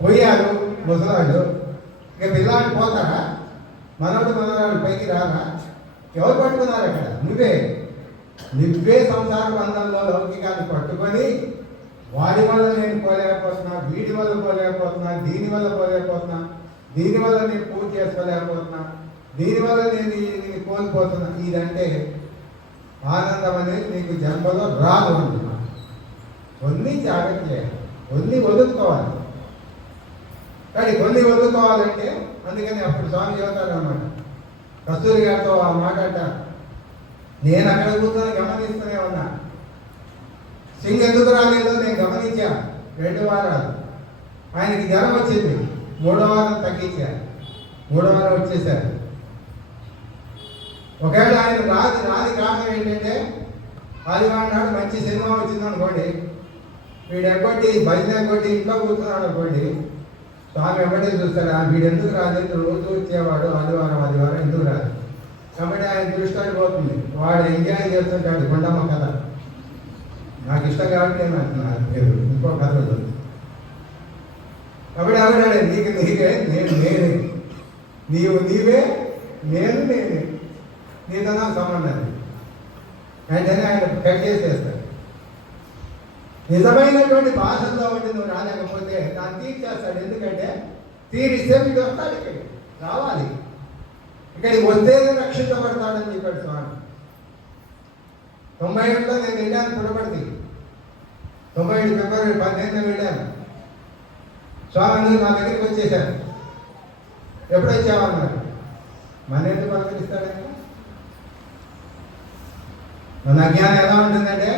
పోయారు ముసలాళ్ళు, ఇక పిల్లాడు పోతారా? మనవాడు మనవాడు పైకి రారా? ఎవరు పట్టుకున్నారు అక్కడ? నువ్వే. నువ్వే సంసార బంధంలో లౌకికాన్ని పట్టుకొని వాడి వల్ల నేను పోలేకపోతున్నా, వీడి వల్ల పోలేకపోతున్నా, దీని వల్ల పోలేకపోతున్నా, దీనివల్ల నేను పూజ చేసుకోలేకపోతున్నా, దీనివల్ల నేను ఇది కోల్పోతున్నా. ఇదంటే ఆనందం అనేది నీకు జన్మలో రాదు అంటున్నా. కొన్ని జాగ్రత్త చేయాలి, కొన్ని వదులుకోవాలి. కానీ కొన్ని వదులుకోవాలంటే అందుకని అప్పుడు స్వామి చెబుతారు అన్నమాట. కస్తూరి గారితో ఆ మాట అంటారు, నేను అక్కడ కూర్చొని గమనిస్తూనే ఉన్నా. సింగ్ ఎందుకు రాలేదో నేను గమనించా. 2 వారాలు ఆయనకి జ్వరం వచ్చింది, 3వ వారం తగ్గించారు, 3వ వారం వచ్చేసారు. ఒకవేళ ఆయన రాది కారణం ఏంటంటే ఆదివారం నాడు మంచి సినిమా వచ్చింది అనుకోండి, వీడు ఎగ్గొట్టి భజన ఎగ్గొట్టి ఇంట్లో కూర్చున్నాడు అనుకోండి, స్వామి ఎమ్మటే చూస్తాడు, వీడు ఎందుకు రాలేదు, రోజు వచ్చేవాడు ఆదివారం ఎందుకు రాదు. కాబట్టి ఆయన దృష్టి పోతుంది, వాడు ఎంజాయ్ చేస్తుంటాడు. గుండమ్మ కథ నాకు ఇష్టం కాబట్టి నేను అంటున్నాను, ఇంకో కథ ఉంటుంది. కాబట్టి ఆవిడ నీకే నేనే, నీవే నేనే, నీతో నాకు సంబంధం. వెంటనే ఆయన కట్ చేసేస్తాడు. నిజమైనటువంటి భాషల్లో ఉండి నువ్వు రాలేకపోతే దాన్ని తీర్చేస్తాడు. ఎందుకంటే తీరిస్తే మీకు వస్తాడు, ఇక్కడికి రావాలి, ఇక్కడికి వస్తేనే రక్షించబడతాడని చెప్పాడు స్వామి. 97లో నేను వెళ్ళాను పుట్టపర్తి, 97 ఫిబ్రవరి 15న వెళ్ళాను. స్వామి అందరూ నా దగ్గరికి వచ్చేసారు. ఎప్పుడు వచ్చామన్నారు. మన ఎందుకు పలకరిస్తాడంటే మన అజ్ఞానం ఎలా ఉంటుందంటే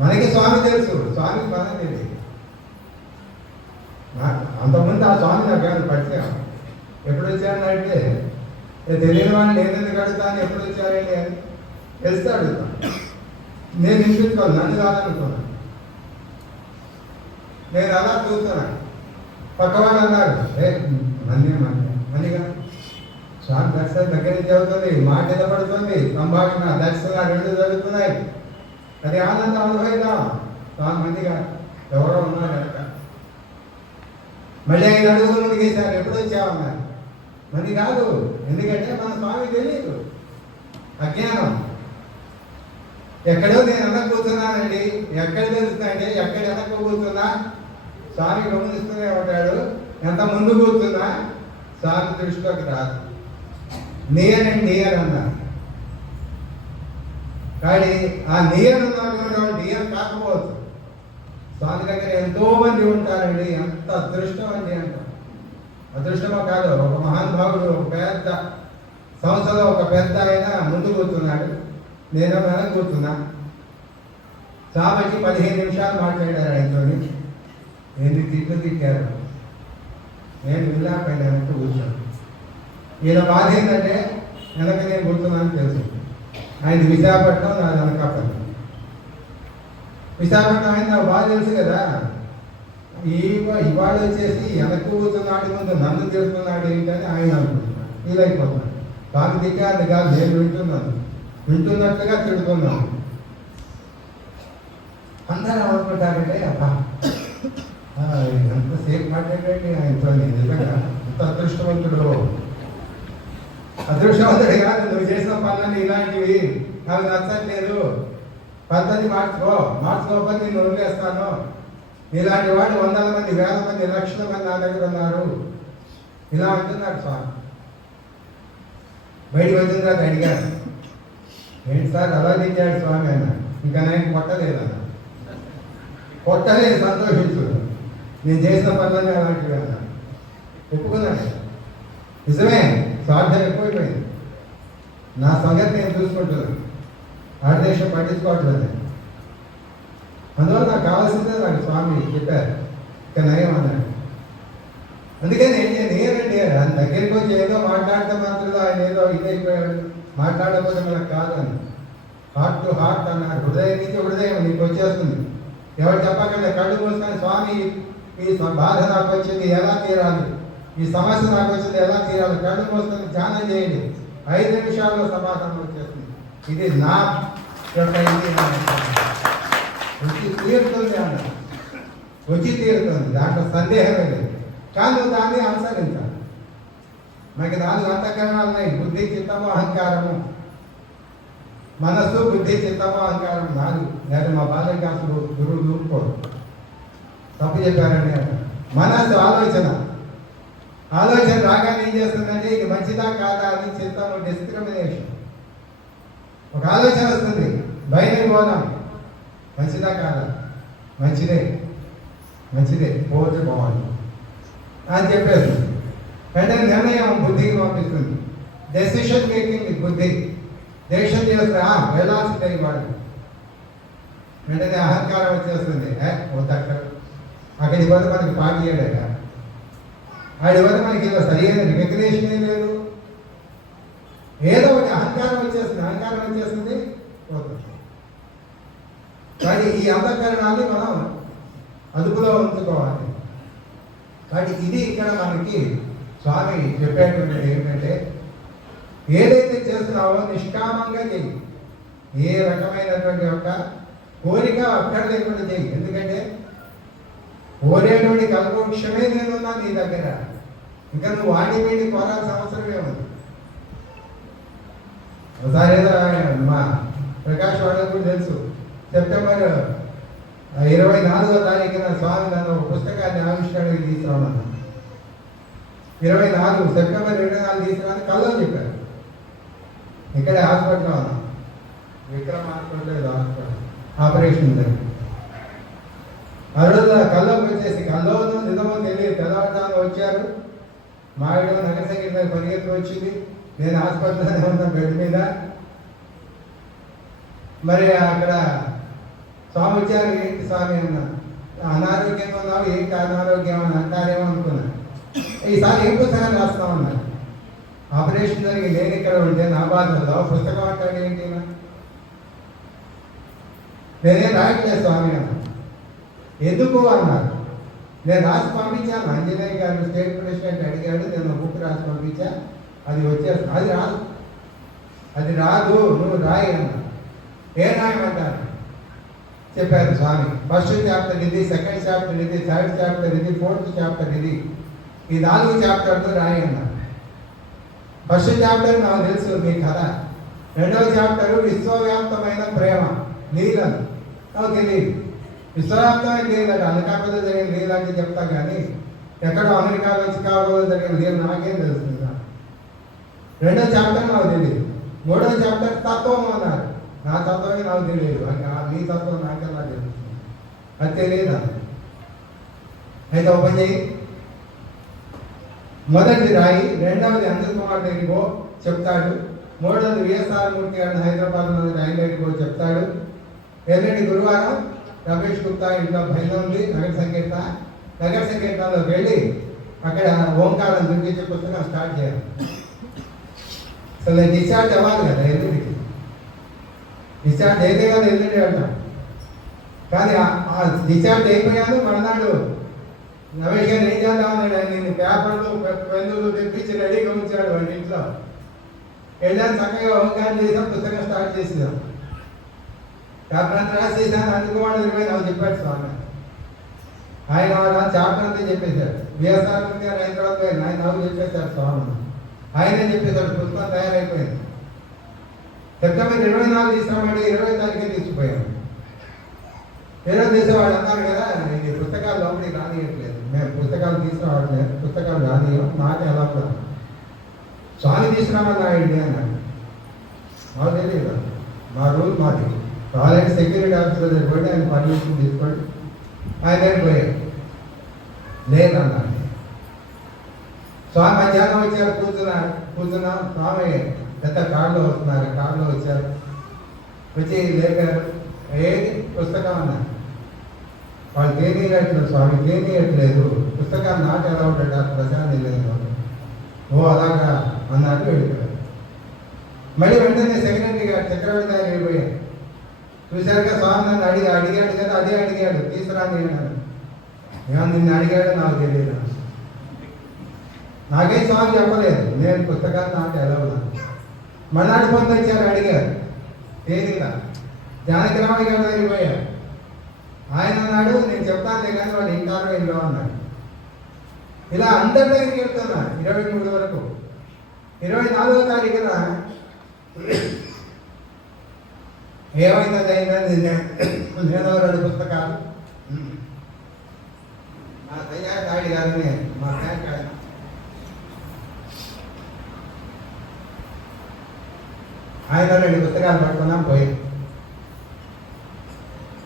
మనకి స్వామి తెలుసు, స్వామికి మనం తెలియదు. అంతకుముందు ఆ స్వామి నాకు ఏమైనా పరిచయం. ఎప్పుడు వచ్చానంటే తెలియని వాడిని నేను ఎందుకు అడుగుతాను, ఎప్పుడు వచ్చారండి అని తెలిస్తే అడుగుతాను. నేను నింపించుకోవాలి, నన్ను కాదనుకున్నాను. నేను అలా చూస్తున్నాను. పక్కవాడు అన్నారు, మనిగా స్వామి దర్శనం దగ్గర నుంచి అవుతుంది, మాట నిలబడుతుంది, సంభాషణ దర్శన 2 జరుగుతున్నాయి. అది ఆనందం అనుభవిద్దాం. స్వామి మందిగా ఎవరో ఉన్నారు కనుక మళ్ళీ 5 అడుగులు ముందుకు వేశారు. ఎప్పుడు వచ్చామన్నారు. మంది కాదు, ఎందుకంటే మన స్వామి తెలియదు, అజ్ఞానం. ఎక్కడో నేను వెనక కూర్చున్నానండి, ఎక్కడ తెలుస్తుందంటే ఎక్కడ వెనక కూర్చున్నా స్వామి గమనిస్తూనే ఉంటాడు. ఎంత ముందు కూర్చున్నా స్వామి దృష్టిలోకి రాదు. నియర్ అన్నారు. కానీ ఆ నియర్ ఉన్నటువంటి నియర్ కాకపోవచ్చు. స్వామి దగ్గర ఎంతో మంది ఉంటారండి, ఎంత అదృష్టం అండి అంటారు. అదృష్టమో కాదు, ఒక మహానుభావుడు ఒక పెద్ద సంస్థలో ఒక పెద్ద ఆయన ముందు కూర్చున్నాడు, నేను వెనక కూర్చున్నా. స్వామికి 15 నిమిషాలు మాట్లాడారు ఆయనతో. నేను తిట్టారు, నేను వెళ్ళాపైన వెనక్కి కూర్చున్నాను. ఈయన బాధ ఏంటంటే వెనక నేను కూర్చున్నాను తెలుసు. ఆయన విశాఖపట్నం, నాది అనకాపల్లి. విశాఖపట్నం అయితే నాకు బాగా తెలుసు కదా. ఇవాళ వచ్చేసి వెనక్కి కూర్చున్నాడు, ముందు నన్ను తిడుతున్నాడు ఏంటని ఆయన అనుకుంటున్నాడు, ఫీల్ అయిపోతున్నాడు. బాగా తిట్టాను కాదు, నేను వింటున్నట్టుగా తిడుతున్నాను. అందరూ అనుకుంటారంటే అబ్బా ఎంతసేపు మాట్లాడండి ఆయనతో, నిజంగా ఎంత అదృష్టవంతుడు. అదృష్టవంతుడు కాదు, నువ్వు చేసిన పనులన్నీ ఇలాంటివి నాకు నచ్చట్లేదు, పద్ధతి మార్చుకోకపోతే నేను వదిలేస్తాను. ఇలాంటి వాడు 100 మంది, 1000 మంది, లక్షల మంది నా దగ్గర ఉన్నారు. ఇలా అంటున్నాడు స్వామి. బయటకు వచ్చిన తర్వాత అడిగారు, ఏంటి సార్ అలా తిట్టాడు స్వామి అన్న. ఇంకా నేను కొట్టలేదన్న. కొట్టలేదు, సంతోషించు, నేను చేసిన పనులన్నీ అలాంటివి అన్న. ఒప్పుకున్నాను, నిజమే, స్వార్థం ఎక్కువైపోయింది. నా సంగతి నేను చూసుకుంటున్నాను, ఆడదేశం పట్టించుకోవట్లేదు. అందువల్ల నాకు కావాల్సిందే నాకు స్వామి చెప్పారు, ఇక నయం అన్నాడు. అందుకని నేనండి ఆయన దగ్గరికి వచ్చి ఏదో మాట్లాడితే మాత్రం ఆయన ఏదో ఇదైపోయాడు, మాట్లాడకపోతే మనకు కాదని. హార్ట్ టు హార్ట్ అన్నారు. హృదయం నుంచి హృదయం నీకు వచ్చేస్తుంది. ఎవరు చెప్పకండి, కళ్ళు మూసుకొని స్వామి ఈ బాధ నాకు వచ్చింది, ఎలా తీరాలి, ఈ సమస్య నాకు వచ్చింది ఎలా తీరాలి, కళ్ళు మూసుకొని ధ్యానం చేయండి, 5 నిమిషాల్లో సమాధానం వచ్చేస్తుంది. ఇది నా యొక్క ఇది వచ్చి తీరుతుంది అన్న, వచ్చి తీరుతుంది, దాంట్లో సందేహమే లేదు. కానీ నువ్వు దాన్ని అనుసరించాలి. మనకి 4 అంతఃకరణాలు ఉన్నాయి: బుద్ధి, చిత్తము, అహంకారము. మనస్సు, బుద్ధి, చిత్తము, అహంకారం 4. లేదా మా బాల్యం కాసులు గురువు దూరుకోరు, తప్పు చెప్పారండి. మనస్సు ఆలోచన రాగానే ఏం చేస్తుందంటే ఇది మంచిదా కాదా అని చిత్తము డిస్క్రిమినేషన్. ఒక ఆలోచన వస్తుంది, బయటకు పోదాం, మంచిదా కాదా, మంచిదే పోతే బాగుంది అని చెప్పేస్తుంది. వెంటనే నిర్ణయం బుద్ధికి పంపిస్తుంది. డెసిషన్ మేకింగ్ బుద్ధి డెసిషన్ చేస్తే వెళ్ళాల్సిందే వాడు. వెంటనే అహంకారం వచ్చేస్తుంది, అక్కడి పోతే మనకి పార్టీ చేయలేక, ఆడి వల్ల మనకి ఇలా సరైన రికగ్నేషన్ లేదు. ఏదో ఒకటి అహంకారం వచ్చేస్తుంది పోతుంది. కానీ ఈ అంతఃకరణాన్ని మనం అదుపులో ఉంచుకోవాలి. కానీ ఇది ఇక్కడ మనకి స్వామి చెప్పేటువంటిది ఏంటంటే, ఏదైతే చేస్తున్నావో నిష్కామంగా చెయ్యి, ఏ రకమైనటువంటి యొక్క కోరిక అక్కడ లేకుండా చెయ్యి. ఎందుకంటే కోరేటువంటి కల్పవృక్షమే నేనున్నా నీ దగ్గర, ఇంకా నువ్వు వాడి వీడి కోరాల్సిన అవసరమే ఉంది. ఒకసారి ఏదో మా ప్రకాష్ వాడకు కూడా తెలుసు, సెప్టెంబర్ 24వ తారీఖున స్వామి నన్ను ఒక పుస్తకాన్ని ఆవిష్కరణకి తీసుకురామన్నా. 24 సెప్టెంబర్ 24 తీసుకురాని కల్లో చెప్పారు. ఇక్కడే హాస్పిటల్లో ఉన్నా, విక్రమ్ హాస్పిటల్ ఆపరేషన్ ఉంది. ఆ రోజు కల్లోకి వచ్చేసి, కల్లో నిజమో తెలియదు, తెల్లవారుజామున వచ్చారు. మా ఇడ నగర సంగీత పరిగెత్తి వచ్చింది. నేను హాస్పిటల్లోనే ఉన్నా, బెడ్ మీద. మరి అక్కడ స్వామి వచ్చారు. ఏంటి స్వామి అన్నా, అనారోగ్యంగా ఉన్నావు, ఏంటి అనారోగ్యం అని అంటారేమో అనుకున్నా. ఈసారి ఏం పుస్తకాలు రాస్తామన్నారు. ఆపరేషన్ జరిగి నేను ఇక్కడ ఉంటే నా బాధలో పుస్తకం అంటాడు ఏంటి, నేనేం రాయట్లేదు స్వామి అన్న. ఎందుకు అన్నారు. నేను రాసి పంపించాను, అంజనేయ గారు స్టేట్ ప్రెసిడెంట్ అడిగాడు, నేను బుక్ రాసి పంపించా, అది వచ్చేస్తా. అది రాదు, నువ్వు రాయి అన్నా. ఏం రాయమంటారు చెప్పారు స్వామి. ఫస్ట్ చాప్టర్ ఇది, సెకండ్ చాప్టర్ ఇది, థర్డ్ చాప్టర్ ఇది, ఫోర్త్ చాప్టర్ ఇది, ఈ 4 చాప్టర్తో రాయి అన్నారు. ఫస్ట్ చాప్టర్ నాకు తెలుసు మీ కథ. 2వ చాప్టర్ విశ్వవ్యాప్తమైన ప్రేమ, నీళ్ళను నాకు తెలియదు. విశ్వవ్యాప్తమైన నీళ్ళంటే అనకాపల్లిలో జరిగిన నీళ్ళంటే చెప్తా, కానీ ఎక్కడో అమెరికాలో చికాగోలో జరిగిన నీళ్ళు నాకేం తెలుస్తుంది. 2వ చాప్టర్ నాకు తెలియదు. 3వ చాప్టర్ తత్వం అన్నారు. నా తత్వమే నాకు తెలియదు, మీ తత్వం నాకెలా తెలుస్తుంది, అది తెలియదా. అయితే ఓపెన్ చేయి. మొదటిది రాయి, 2వది అంజన్ కుమార్ దగ్గరికి చెప్తాడు, 3వది విఎస్ఆర్ మూర్తి గారిని హైదరాబాద్లో ఆయన దగ్గరికి చెప్తాడు. ఎల్లుండి గురువారం రమేష్ గుప్తా ఇంట్లో భయం ఉంది, నగర సంకీర్తనలోకి వెళ్ళి అక్కడ ఓంకారం చూపించే పుస్తకం స్టార్ట్ చేయాలి. అసలు డిశ్చార్జ్ అవ్వాలి కదా, ఎల్లుండికి డిశ్చార్జ్ అయితే కదా ఎల్లుండి అంటాం. కానీ ఆ డిశ్చార్జ్ అయిపోయాను. మర్నాడు రమేష్ గారు ఏం చేద్దామన్నాడు, నేను పేపర్లు పెన్నులు తెప్పించి రెడీగా ఉంచాడు వాడి ఇంట్లో. వెళ్ళాను, చక్కగా ఓంకారం చేసాం, పుస్తకం స్టార్ట్ చేసేదాం. పేపర్ అంతా రాసేసాను. అందుకోవాలి 24 చెప్పాడు స్వామి. ఆయన చాప్టర్ అంతా చెప్పేశాడు. విఎస్ఆర్ గారు హైదరాబాద్ గారు ఆయన 4 చెప్పేశాడు స్వామి. ఆయనే చెప్పేశాడు, పుస్తకం తయారైపోయింది. సెప్టెంబర్ 24 తీసుకురామంటే 20వ తారీఖే తీసుకుపోయాము. 20 చేసేవాడు అన్నారు కదా, ఇది పుస్తకాలు లోపలికి రానియట్లేదు, మేము పుస్తకాలు తీసుకురావట్లేదు, పుస్తకాలు రానియం, నాకు ఎలా కూడా స్వామి తీసుకురామని ఐడియా అన్నాడు. మాకు తెలియదు, మా రూల్ మాది. కాలేజ్ సెక్యూరిటీ ఆఫీసర్ దగ్గర పోయి ఆయన పర్మిషన్ తీసుకోండి, ఆయన దగ్గర పోయాడు. లేదన్నాడు. స్వామి మధ్యాహ్నం వచ్చారు, కూర్చున్నాం. స్వామి పెద్ద కారులో వస్తున్నారు, కారులో వచ్చారు. వచ్చి లేపారు. ఏది పుస్తకం అన్నారు. వాళ్ళు తేనీయట్లేదు స్వామి, తేనీయట్లేదు, పుస్తకాన్ని నాకు ఎలా ఉంటాడు ప్రశాంతి లేదు. ఓ అలాగా అన్నట్టు వెళ్ళిపోయారు. మళ్ళీ వెంటనే సెక్రటరీ గారు చక్రవర్తి గారు వెళ్ళిపోయారు. చూశారుగా స్వామి నన్ను అడిగాడు కదా, అదే అడిగాడు, తీసుకురాని అన్నాడు. ఏమన్నా నిన్ను అడిగాడో నాకు తెలియదు. నాకేం స్వామి చెప్పలేదు, నేను పుస్తకాలు నాకు ఎలా ఉన్నాను. మనాడు పొంది వచ్చారు, అడిగారు తేదీగా జానకిరామయ్య గారు దగ్గరికి పోయారు. ఆయన అన్నాడు, నేను చెప్తానులే కానీ వాడు ఇంటారో ఇంట్లో అన్నాడు. ఇలా అందరి దగ్గరికి వెళ్తున్నారు 23 వరకు. 24వ తారీఖున ఏమైంది అయిందని నేను 2 పుస్తకాలు మా తయ్యారు దాడి గారిని మా బ్యాంక్ ఆయన 2 పుస్తకాలు పట్టుకున్నాం.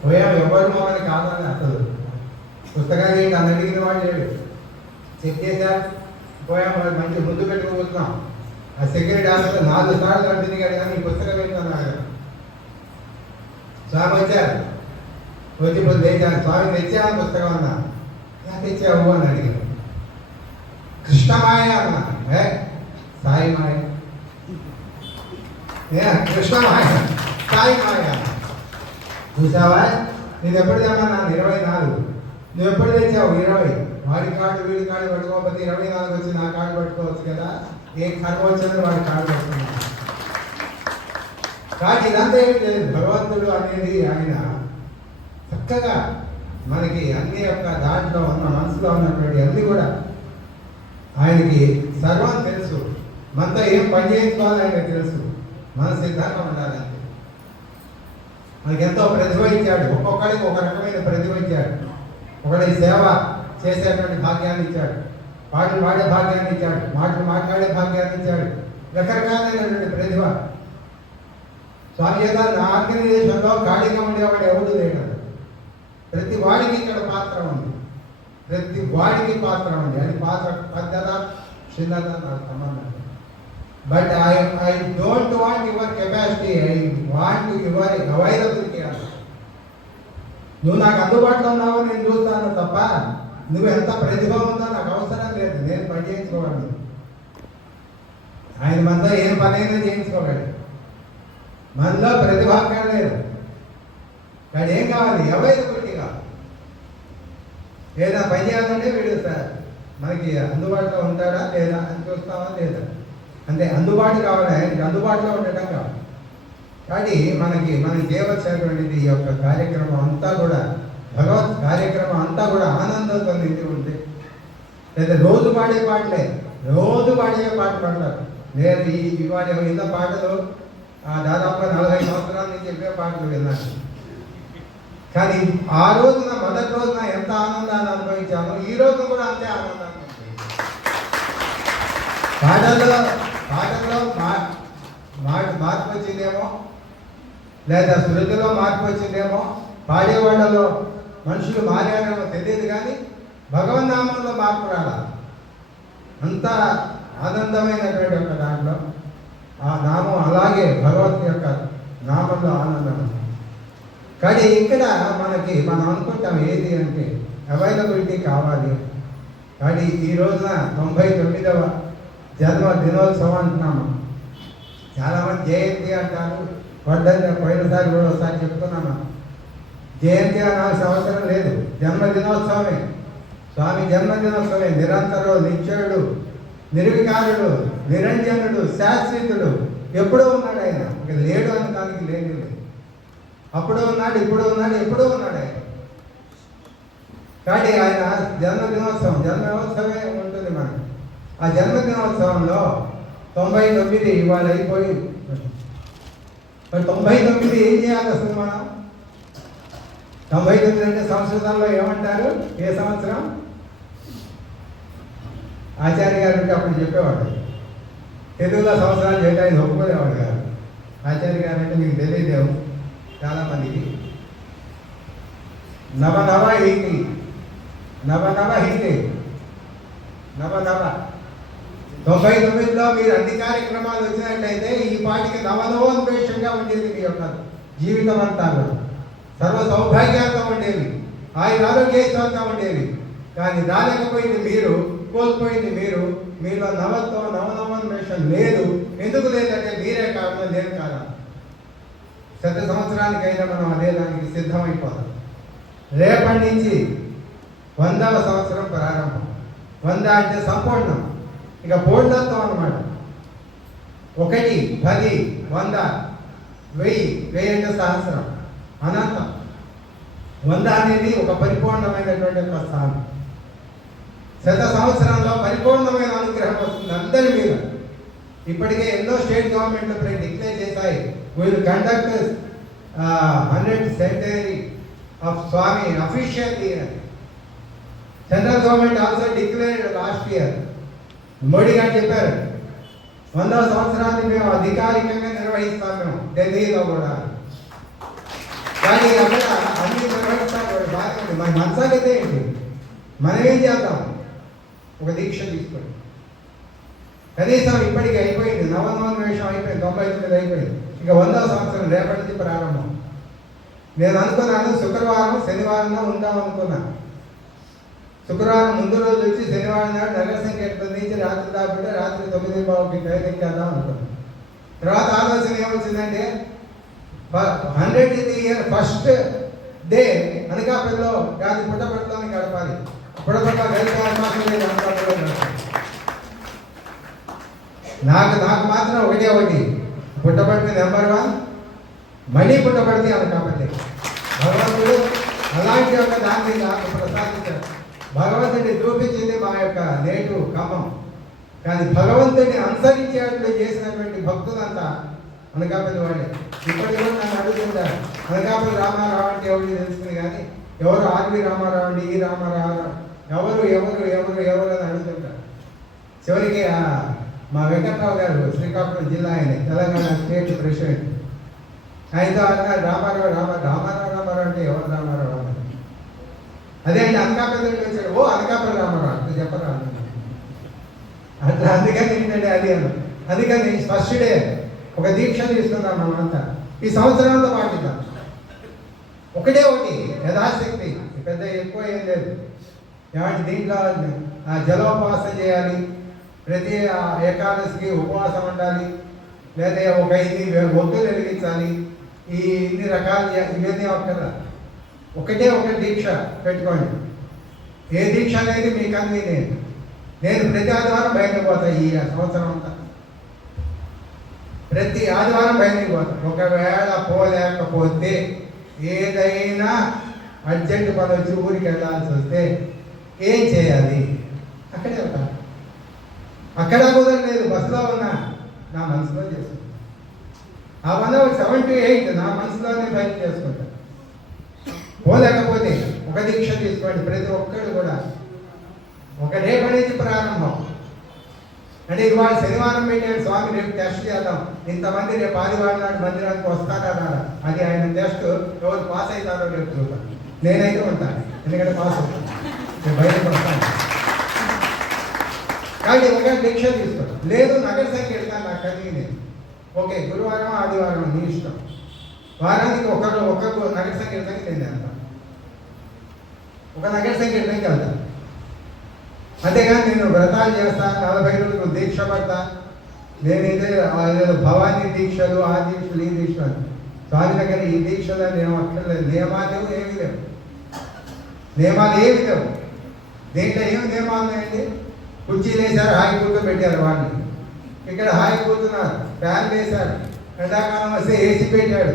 పోయాం ఎవరు మమ్మల్ని కాదని అసలు పుస్తకాలు ఏంటి అని అడిగిన వాడు లేడు. చెక్ చేశారు, పోయాం. మంచి ముందు పెట్టుకోబోతున్నాం. ఆ సెక్యూరిటీ ఆఫీసర్ 4 సార్లు కంటిన్యూ కానీ ఈ పుస్తకం ఏంటన్నారు. స్వామి వచ్చారు, వచ్చి ఇప్పుడు తెచ్చాను. స్వామి తెచ్చా పుస్తకం అన్నా. తెచ్చావు అని అడిగారు. కృష్ణమాయ అన్నా. సాయి మాయ, కృష్ణమాయ, సాయి మాయ. చూసావా, నేను ఎప్పుడు తెమ్మన్నాను 24, నువ్వు ఎప్పుడు తెచ్చావు 20. వాడి కార్డు వీడి కార్డు పట్టుకోకపోతే 24 వచ్చి నా కార్డు పట్టుకోవచ్చు కదా. ఏ కర్మ వచ్చిందని వాడి కార్డు పట్టుకున్నాను. కానీ ఇదంతా ఏమి లేదు. భగవంతుడు అనేది ఆయన చక్కగా మనకి అన్ని యొక్క దాంట్లో ఉన్న మనసులో ఉన్నటువంటి అన్ని కూడా ఆయనకి సర్వం తెలుసు. మనతో ఏం పని చేయించుకోవాలో ఆయనకు తెలుసు. మన సిద్ధంగా ఉండాలంటే మనకి ఎంతో ప్రతిభ ఇచ్చాడు. ఒక్కొక్కడికి ఒక రకమైన ప్రతిభ ఇచ్చాడు. ఒకటి సేవ చేసేటువంటి భాగ్యాన్ని ఇచ్చాడు, పాటలు పాడే భాగ్యాన్ని ఇచ్చాడు, మాటలు మాట్లాడే భాగ్యాన్ని ఇచ్చాడు. రకరకాలైనటువంటి ప్రతిభ. స్వామి చేత నా ఆర్గనైజేషన్లో ఖాళీగా ఉండేవాడు ఎవడు లేడు. ప్రతి వాడికి ఇక్కడ పాత్ర ఉంది, ప్రతి వాడికి పాత్ర ఉంది. అది పాత్ర పెద్దద చిన్నద నాకు సంబంధం. But I don't want your capacity, I want your availability. నువ్వు నాకు అందుబాటులో ఉన్నావో నేను చూస్తాను తప్ప నువ్వు ఎంత ప్రతిభ ఉందో నాకు అవసరం లేదు. నేను పని చేయించుకోవాలి. ఆయన మనతో ఏం పనైనా చేయించుకోవాలి. మనలో ప్రతిభ లేదు. కానీ ఏం కావాలి? అవైలబిలిటీ కావాలి. ఏదైనా పని చేయాలంటే వీడు మనకి అందుబాటులో ఉంటాడా లేదా అని చూస్తావా లేదా. అంటే అందుబాటు కావాలి, ఆయనకి అందుబాటులో ఉండటం కావాలి. కానీ మనం చేయవలసినటువంటిది ఈ యొక్క కార్యక్రమం అంతా కూడా, భగవత్ కార్యక్రమం అంతా కూడా ఆనందంతో నిండి ఉంటే, లేదా రోజు పాడే పాటలే, రోజు పాడే పాట పాడతారు. నేను ఇవాళ ఇంత పాటలు దాదాపు 40 సంవత్సరాల నుంచి చెప్పే పాటలు విన్నాను. కానీ ఆ రోజున మొదటి రోజున ఎంత ఆనందాన్ని అనుభవించామో ఈ రోజు కూడా అంతే ఆనందాన్ని పాటల్లో మార్పు వచ్చిందేమో, లేదా శృతిలో మార్పు వచ్చిందేమో, పాడేవాళ్ళలో మనుషులు మారారేమో తెలియదు. కానీ భగవన్నామంలో మార్పు రాలా. అంత ఆనందమైనటువంటి యొక్క దాంట్లో ఆ నామం అలాగే భగవత్ యొక్క నామంలో ఆనందం. కానీ ఇక్కడ మనం అనుకుంటాం ఏది అంటే అవైలబిలిటీ కావాలి. కానీ ఈ రోజున 99వ జన్మ దినోత్సవం అంటున్నాము. చాలామంది జయంతి అంటారు. పోయినసారి కూడా ఒకసారి చెప్తున్నాను, జయంతి అనాల్సిన అవసరం లేదు. జన్మదినోత్సవమే, స్వామి జన్మదినోత్సవమే. నిరంతరుడు, నిత్యుడు, నిర్వికారుడు, నిరంజనుడు, శాశ్వతుడు, ఎప్పుడూ ఉన్నాడు ఆయన. ఇక లేడు అనడానికి లేదు. అప్పుడు ఉన్నాడు, ఇప్పుడు ఉన్నాడు, ఎప్పుడూ ఉన్నాడు ఆయన. కానీ ఆయన జన్మదినోత్సవమే ఉంటుంది మనకి. ఆ జన్మదినోత్సవంలో 99 ఇవాళ అయిపోయి, మరి 99 ఏం చేయాలి అసలు మనం? 99 అంటే సంస్కృతంలో ఏమంటారు? ఏ సంవత్సరం? ఆచార్య గారు ఉంటే అప్పుడు చెప్పేవాడు. తెలుగులో సంవత్సరాలు చేయడానికి ఒప్పుకోలేవాడు గారు. ఆచార్య గారు అంటే మీకు తెలియదేమో చాలామందికి. నవ హీతి 99లో మీరు అన్ని కార్యక్రమాలు వచ్చినట్లయితే ఈ పాటికి నవనవోన్మేషంగా ఉండేది మీ యొక్క జీవితం అంతా కూడా. సర్వ సౌభాగ్యంగా ఉండేవి, ఆయన ఆరోగ్యవంతంగా ఉండేవి. కానీ రాలేకపోయింది మీరు, కోల్పోయింది మీరు. మీలో నవనవోన్మేషం లేదు. ఎందుకు లేదంటే మీరే కారణం, లేదు కారణం. 100 సంవత్సరానికైనా మనం అదే దానికి సిద్ధమైపోతాం. రేపటి నుంచి 100వ సంవత్సరం ప్రారంభం. 100 అంటే సంపూర్ణం. ఇక పూర్ణత్వం అన్నమాట. 1, 10, 100, 1000, 1000 అంటే సహస్రం, అనంతం. 100 అనేది ఒక పరిపూర్ణమైనటువంటి ఒక స్థానం. 100 సంవత్సరంలో పరిపూర్ణమైన అనుగ్రహం వస్తుంది అందరి మీద. ఇప్పటికే ఎన్నో స్టేట్ గవర్నమెంట్లు డిక్లేర్ చేశాయి, will conduct 100th centenary of Swami officially. Central government also declared last year. Modi గారు చెప్పారు 100వ సంవత్సరాన్ని మేము అధికారికంగా నిర్వహిస్తాం మేము ఢిల్లీలో కూడా. కానీ అక్కడ అన్ని నిర్వహిస్తాం బాగా. మన మనసాగైతే ఏంటి, మనం ఏం చేద్దాం, ఒక దీక్ష తీసుకొని కనీసం ఇప్పటికి అయిపోయింది, నవనవోన్మేషం అయిపోయింది, 99 అయిపోయింది. ఇక 100వ సంవత్సరం రేపటి నుంచి ప్రారంభం. నేను అనుకున్నాను శుక్రవారం శనివారం ఉందాం అనుకున్నాను. శుక్రవారం ముందు రోజు వచ్చి శనివారం నాడు నగర సంకీర్తన నుంచి రాత్రి దాబట్టి రాత్రి 9:15కి ట్రైన్ ఎక్కేద్దాం అనుకున్నాను. తర్వాత ఆలోచన ఏమొచ్చిందంటే 100th ఇయర్ ఫస్ట్ డే అనకాపల్లిలో గాంధీ పుట్టపట్లోనే గడపాలి. పుట్టపట్ల గడిపే అవకాశం లేదు, అనకాపల్లిలో గడపాలి. నాకు మాత్రం ఒకటి పుట్టపర్తి నెంబర్ 1, మళ్ళీ పుట్టపర్తి అనకాపల్లి. భగవంతుడు అలాంటి యొక్క దాన్ని నాకు ప్రసాదించాడు. భగవంతుడిని చూపించింది మా యొక్క నేటు ఖమ్మం. కానీ భగవంతుడిని అనుసరించేట్లు చేసినటువంటి భక్తులంతా అనకాపల్లి వాళ్ళే. ఇప్పటికి కూడా నన్ను అడుగుతుంటారు, అనకాపల్లి రామారావు అంటే ఎవరు తెలుసుకుని, కానీ ఎవరు ఆర్వి రామారావు అండి, ఈ రామారావు ఎవరు ఎవరు ఎవరు ఎవరు అని అడుగుతుంటారు. చివరికి మా వెంకట్రావు గారు శ్రీకాకుళం జిల్లా ఆయన, తెలంగాణ స్టేట్ ప్రెసిడెంట్, ఆయనతో అన్నారు రామారావు అంటే ఎవరు రామారావు అన్నారు. అదే అండి అనకాపల్లి వచ్చాడు, ఓ అనకాపల్లి రామారావు అంటే చెప్పరా అట్లా. అందుకని ఏంటంటే అది అందుకని ఫస్ట్ డే ఒక దీక్ష తీసుకుందాం మనమంతా, ఈ సంవత్సరంలో పాటిద్దాం. ఒకటి యథాశక్తి, పెద్ద ఎక్కువ ఏం లేదు. ఏమంటే దీంట్లో జలోపవాసం చేయాలి, ప్రతి ఏకాదశికి ఉపవాసం ఉండాలి, లేదా ఒక 5 ఒత్తులు వెలిగించాలి, ఇన్ని రకాలు ఇవన్నీ ఒక్కదా. ఒకటే దీక్ష పెట్టుకోండి. ఏ దీక్ష అనేది మీకు కన్వీనియంట్. నేను ప్రతి ఆదివారం బయటకు పోతాను, ఈ సంవత్సరం అంతా ప్రతి ఆదివారం బయటకు పోతాను. ఒకవేళ పోలేకపోతే ఏదైనా అర్జెంట్ పని వచ్చి ఊరికి వెళ్ళాల్సి వస్తే ఏం చేయాలి, అక్కడే ఉంటాను. అక్కడ కుదరలేదు, బస్సులో ఉన్నా, నా మనసులో చేసుకుంటాను. ఆ 7 to 8 నా మనసులోనే బయట చేసుకుంటాను. పోలేకపోతే ఒక దీక్ష తీసుకోండి ప్రతి ఒక్కరు కూడా. ఒక రేపటి నుంచి ప్రారంభం. అంటే ఇవాళ శనివారం పెట్టాడు స్వామి, రేపు టెస్ట్ చేద్దాం, ఇంతమంది రేపు ఆదివారం నాడు మందిరానికి వస్తారా, అది ఆయన టెస్ట్. ఎవరు పాస్ అవుతారో రేపు చూద్దాం. నేనైతే ఉంటాను, ఎందుకంటే పాస్ అవుతాను, నేను బయటకు వస్తాను. కానీ ఒక దీక్ష తీసుకోండి. లేదు నగర సంకీర్తన నాకు కన్వీనియంట్, ఓకే గురువారం ఆదివారం నీ ఇష్టం. వారానికి ఒక్క నగర సంకీర్తనకి నేను వెళ్తాను, ఒక నగర సంకీర్తనకి వెళ్తాను. అంతేగాని నేను వ్రతాలు చేస్తాను, 40 రోజులు దీక్ష పడతా. నేనైతే భవానీ దీక్షలు, ఆ దీక్షలు, ఈ దీక్షలు, స్వామి దగ్గర ఈ దీక్షలు నేను అక్కర్లేదు. నియమాలు ఏమి లేవు, నియమాలు ఏమి లేవు. దీంట్లో ఏమి నియమాలు ఉన్నాయండి? కుర్చీలు వేశారు, హాయి కూర్చోబెట్టారు వాళ్ళని. ఇక్కడ హాయి కూర్చున్నారు, ఫ్యాన్ వేశారు, ఎండాకాలం వస్తే ఏసీ పెట్టాడు.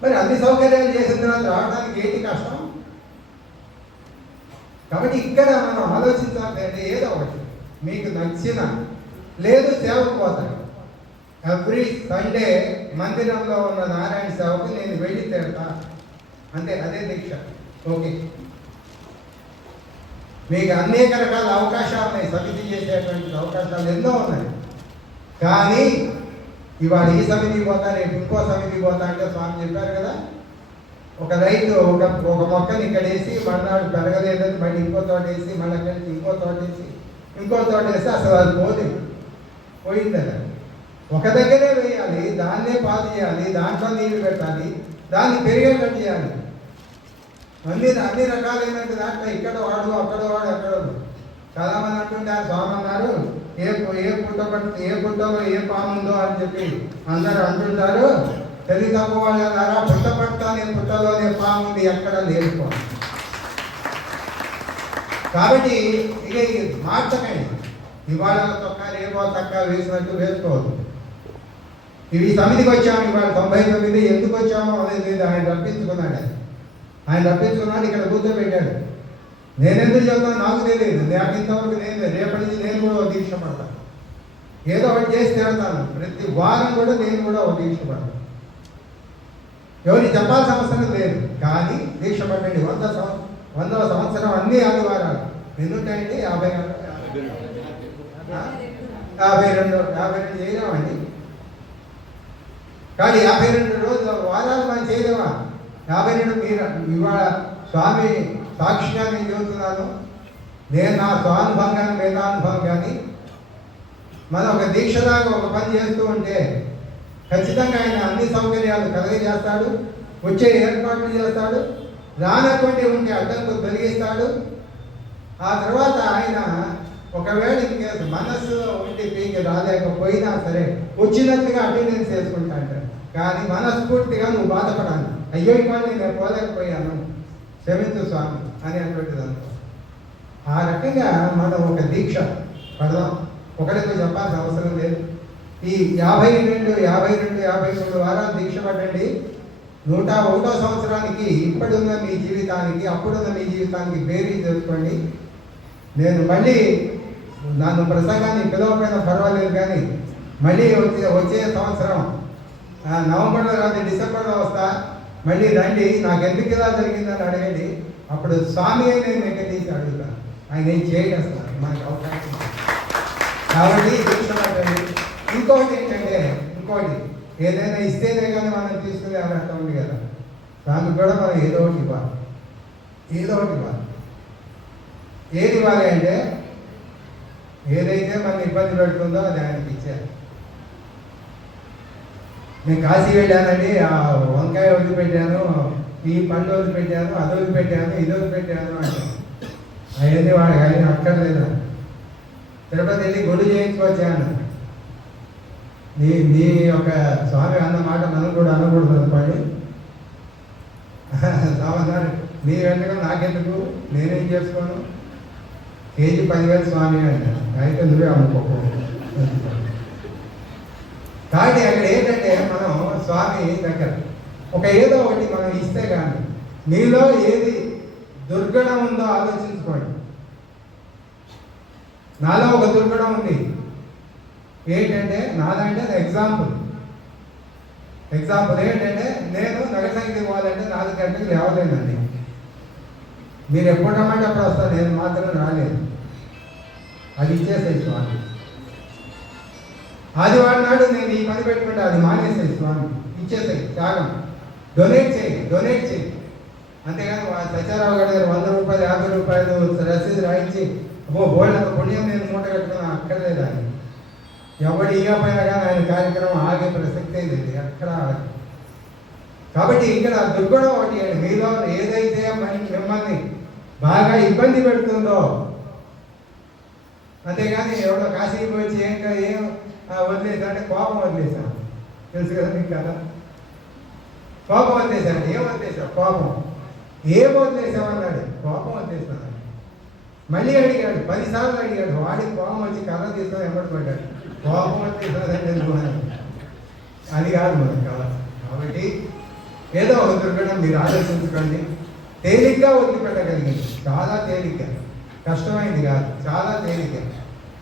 మరి అన్ని సౌకర్యాలు చేసిన తర్వాత రావడానికి ఏంటి కష్టం? కాబట్టి ఇక్కడ మనం ఆలోచించాలి అంటే ఏదో ఒకటి మీకు నచ్చిన, లేదు సేవకు పోతాడు. ఎవ్రీ సండే మందిరంలో ఉన్న నారాయణ సేవకు నేను వెళ్ళి తీరుతా, అంతే, అదే దీక్ష. ఓకే, మీకు అనేక రకాల అవకాశాలు ఉన్నాయి, సమితి చేసేటువంటి అవకాశాలు ఎన్నో ఉన్నాయి. కానీ ఇవాళ ఈ సమితికి పోతా, రేపు ఇంకో సమితికి పోతా అంటే స్వామి చెప్పారు కదా, ఒక రైతు ఒక మొక్కని ఇక్కడ వేసి మన్నాడు పెరగలేదని మళ్ళీ ఇంకో తోట వేసి, మళ్ళీ అక్కడి నుంచి ఇంకో తోట వేసి అసలు అది పోయిందట. ఒక దగ్గరే వేయాలి, దాన్నే పాదు చేయాలి, దాంట్లో నీళ్లు పెట్టాలి, దాన్ని పెరిగేటట్టు చేయాలి. అన్ని రకాలైనట్టు దాంట్లో ఇక్కడ వాడు, అక్కడ వాడు, అక్కడ. చాలామంది అంటుంటారు, స్వామి అన్నారు ఏ పుట్టలో ఏ పాము ఉందో అని చెప్పి అందరూ అంటుంటారు. తెలివి తక్కువ వాళ్ళు అన్నారా, పుట్టలోనే పాము ఉంది, ఎక్కడ లేదు. కాబట్టి ఇక మార్చకండి. ఇవాళ తొక్క రేపో తక్క వేసినట్టు వేసుకోవద్దు. ఇవి సమితికి వచ్చాము ఇవాళ 99 ఎందుకు వచ్చామో అనేది ఆయన రప్పించుకున్నాడు. ఆయన రప్పించుకున్నాడు, ఇక్కడ కూర్చోబెట్టాడు. నేనెందుకు చెప్తాను నాకు తెలియదు. నాకు ఇంతవరకు నేను రేపటి నుంచి నేను కూడా ఒక దీక్ష పడతాను. ఏదో ఒకటి చేసి తిడతాను. ప్రతి వారం కూడా నేను కూడా ఒక దీక్ష పడతాను. ఎవరికి చెప్పాల్సిన అవసరం లేదు, కానీ దీక్ష పట్టండి. 100వ సంవత్సరం అన్ని ఆదివారాలు ఎందుకంటే 52 చేయలేమండి. కానీ 52 రోజులు వారాలు మనం చేయలేమా? 52 మీరు ఇవాళ స్వామి సాక్షిగా నేను చెబుతున్నాను. నేను నా స్వానుభవం కానీ వేదానుభవం కానీ మనం ఒక దీక్షలాగా ఒక పని చేస్తూ ఉంటే ఖచ్చితంగా ఆయన అన్ని సౌకర్యాలు కలగజేస్తాడు, వచ్చే ఏర్పాట్లు చేస్తాడు, రానటువంటి ఉంటే అడ్డంకులు తొలగిస్తాడు. ఆ తర్వాత ఆయన ఒకవేళ ఇంకేసి మనస్సులో ఉండి పీకి రాలేకపోయినా సరే వచ్చినట్టుగా అటెండెన్స్ చేసుకుంటా అంటాడు. కానీ మనస్ఫూర్తిగా నువ్వు బాధపడాలి, అయ్యో ఇవాళ నేను పోలేకపోయాను, క్షమించు స్వామి అనేటువంటిది అనుకో. ఆ రకంగా మనం ఒక దీక్ష పడదాం. ఒకరికి చెప్పాల్సిన అవసరం లేదు. ఈ 52 వారాలు దీక్ష పడండి. 101వ సంవత్సరానికి ఇప్పుడున్న మీ జీవితానికి అప్పుడున్న మీ జీవితానికి బేరీ తెలుసుకోండి. నేను మళ్ళీ నన్ను ప్రసంగాన్ని పిలవకపోయినా పర్వాలేదు, కానీ మళ్ళీ వచ్చే సంవత్సరం నవంబర్లో కాదు డిసెంబర్లో వస్తా. మళ్ళీ రండి, నాకు ఎందుకు ఇలా జరిగిందని అడగండి. అప్పుడు స్వామి నేను ఎక్కడీసి అడుగుతాను. ఆయన ఏం చేయగలుగుతాను, మనకు అవకాశం. కాబట్టి దీక్ష పట్టండి. ఇంకోటి ఏదైనా ఇస్తేనే కానీ మనం తీసుకునే అర్థం ఉంది కదా. స్వామి కూడా మనం ఏదో ఒకటి ఇవ్వాలి. ఏది ఇవ్వాలి అంటే ఏదైతే మన ఇబ్బంది పెడుతుందో అది ఆయనకి ఇచ్చారు. నేను కాశీ వెళ్ళానండి, ఆ వంకాయ వదిలిపెట్టాను, ఈ పండు వదిలిపెట్టాను, అది వదిలిపెట్టాను, ఇది వదిలిపెట్టాను అంటే అవన్నీ వాడు కానీ అక్కర్లేదు. తిరుపతి వెళ్ళి గుడి చేయించుకొచ్చాను. నీ యొక్క స్వామి అన్న మాట మనం కూడా అనకూడదు అనుకోండి. స్వామి నీ వెంటనే నాకెందుకు, నేనేం చేసుకోను, కేజీ 10,000 స్వామి అంటారు. అయితే నువ్వే అమ్ముకోకు. కాబట్టి అక్కడ ఏంటంటే మనం స్వామి దగ్గర ఏదో ఒకటి మనం ఇస్తే కానీ మీలో ఏది దుర్గుణం ఉందో ఆలోచించుకోండి. నాలో ఒక దుర్గుణం ఉంది. ఏంటంటే నాదంటే ఎగ్జాంపుల్ ఏంటంటే నేను నగర సంగీతం పోవాలంటే 4 గంటలకు లేవలేనండి. మీరు ఎప్పుడు రమ్మంటే అప్పుడు వస్తాను, నేను మాత్రం రాలేదు. అది ఇచ్చేసాయి స్వామి. ఆదివారం నాడు నేను ఈ పని పెట్టుకుంటే అది మానేసాయి స్వామి. ఇచ్చేసాయి, త్యాగం. డొనేట్ చేయి. అంతేగాని సత్యారావు గారి దగ్గర 100 రూపాయలు 50 రూపాయలు రసీదు రాయించి బోల్డ్ పుణ్యం నేను మూట కట్టుకున్నా అక్కర్లేదు. ఆయన ఎవడు ఇవ్వకపోయినా కానీ ఆయన కార్యక్రమం ఆగే ప్రసక్తే లేదు అక్కడ. కాబట్టి ఇక్కడ దుర్గుణం ఒకటి, మీలో ఏదైతే మిమ్మల్ని బాగా ఇబ్బంది పెడుతుందో, అంతేగాని ఎవడో కాశీకి వచ్చి ఏం వదిలేసాడంటే కోపం వదిలేసాను. తెలుసు కదా మీకు కదా, కోపం వదిలేసాడు. ఏం వదిలేసావు? కోపం. ఏం వదిలేసామన్నాడు? కోపం వదిలేసాను. మళ్ళీ అడిగాడు, 10 సార్లు అడిగాడు. వాడికి కోపం వచ్చి కర్ర తీసుకొని ఎమ్మడిపడ్డాడు. కోపం వచ్చేసాడంటే అది కాదు మనకు కావాలి. కాబట్టి ఏదో ఒక దుర్గణం మీరు ఆలోచించుకోండి. తేలిగ్గా వదిలిపెట్టగలిగింది, చాలా తేలిగ్గా, కష్టమైంది కాదు, చాలా తేలిగ్గా.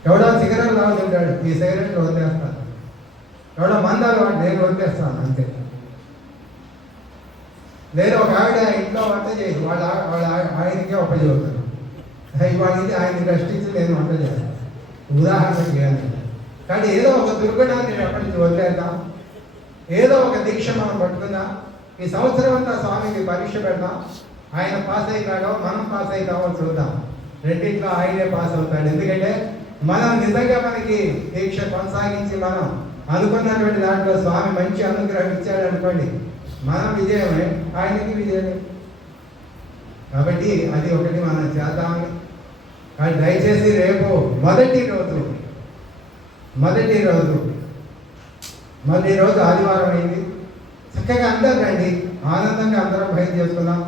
ఎవడో సిగరెట్ తాగుతుంటాడు, ఈ సిగరెట్లు వదిలేస్తాను. ఎవడో మందాలు నేను వదిలేస్తాను అంతే. లేదా ఒక ఆవిడ ఇంట్లో వంట చేయదు, వాళ్ళ ఆయనకే ఉపయోగపడుతుంది. ఇవాళ ఆయన కష్టించి నేను వంట చేస్తాను, ఉదాహరణకి. కానీ ఏదో ఒక దుర్గుణాన్ని ఎప్పటి నుంచి వదిలేద్దాం. ఏదో ఒక దీక్ష మనం పట్టుకుందాం. ఈ సంవత్సరం అంతా స్వామికి పరీక్ష పెడదాం. ఆయన పాస్ అవుతాడో మనం పాస్ అవుతామో చూద్దాం. రెండింట్లో ఆయనే పాస్ అవుతాడు. ఎందుకంటే మనం నిజంగా మనకి దీక్ష కొనసాగించి మనం అనుకున్నటువంటి దాంట్లో స్వామి మంచి అనుగ్రహం ఇచ్చాడు అనుకోండి, మనం విజయమే, ఆయనకి విజయమే. కాబట్టి అది ఒకటి మనం చేద్దామని. కానీ దయచేసి రేపు మొదటి రోజు ఆదివారం అయింది. చక్కగా అందరూ రండి, ఆనందంగా అందరం బయట చేసుకుందాం.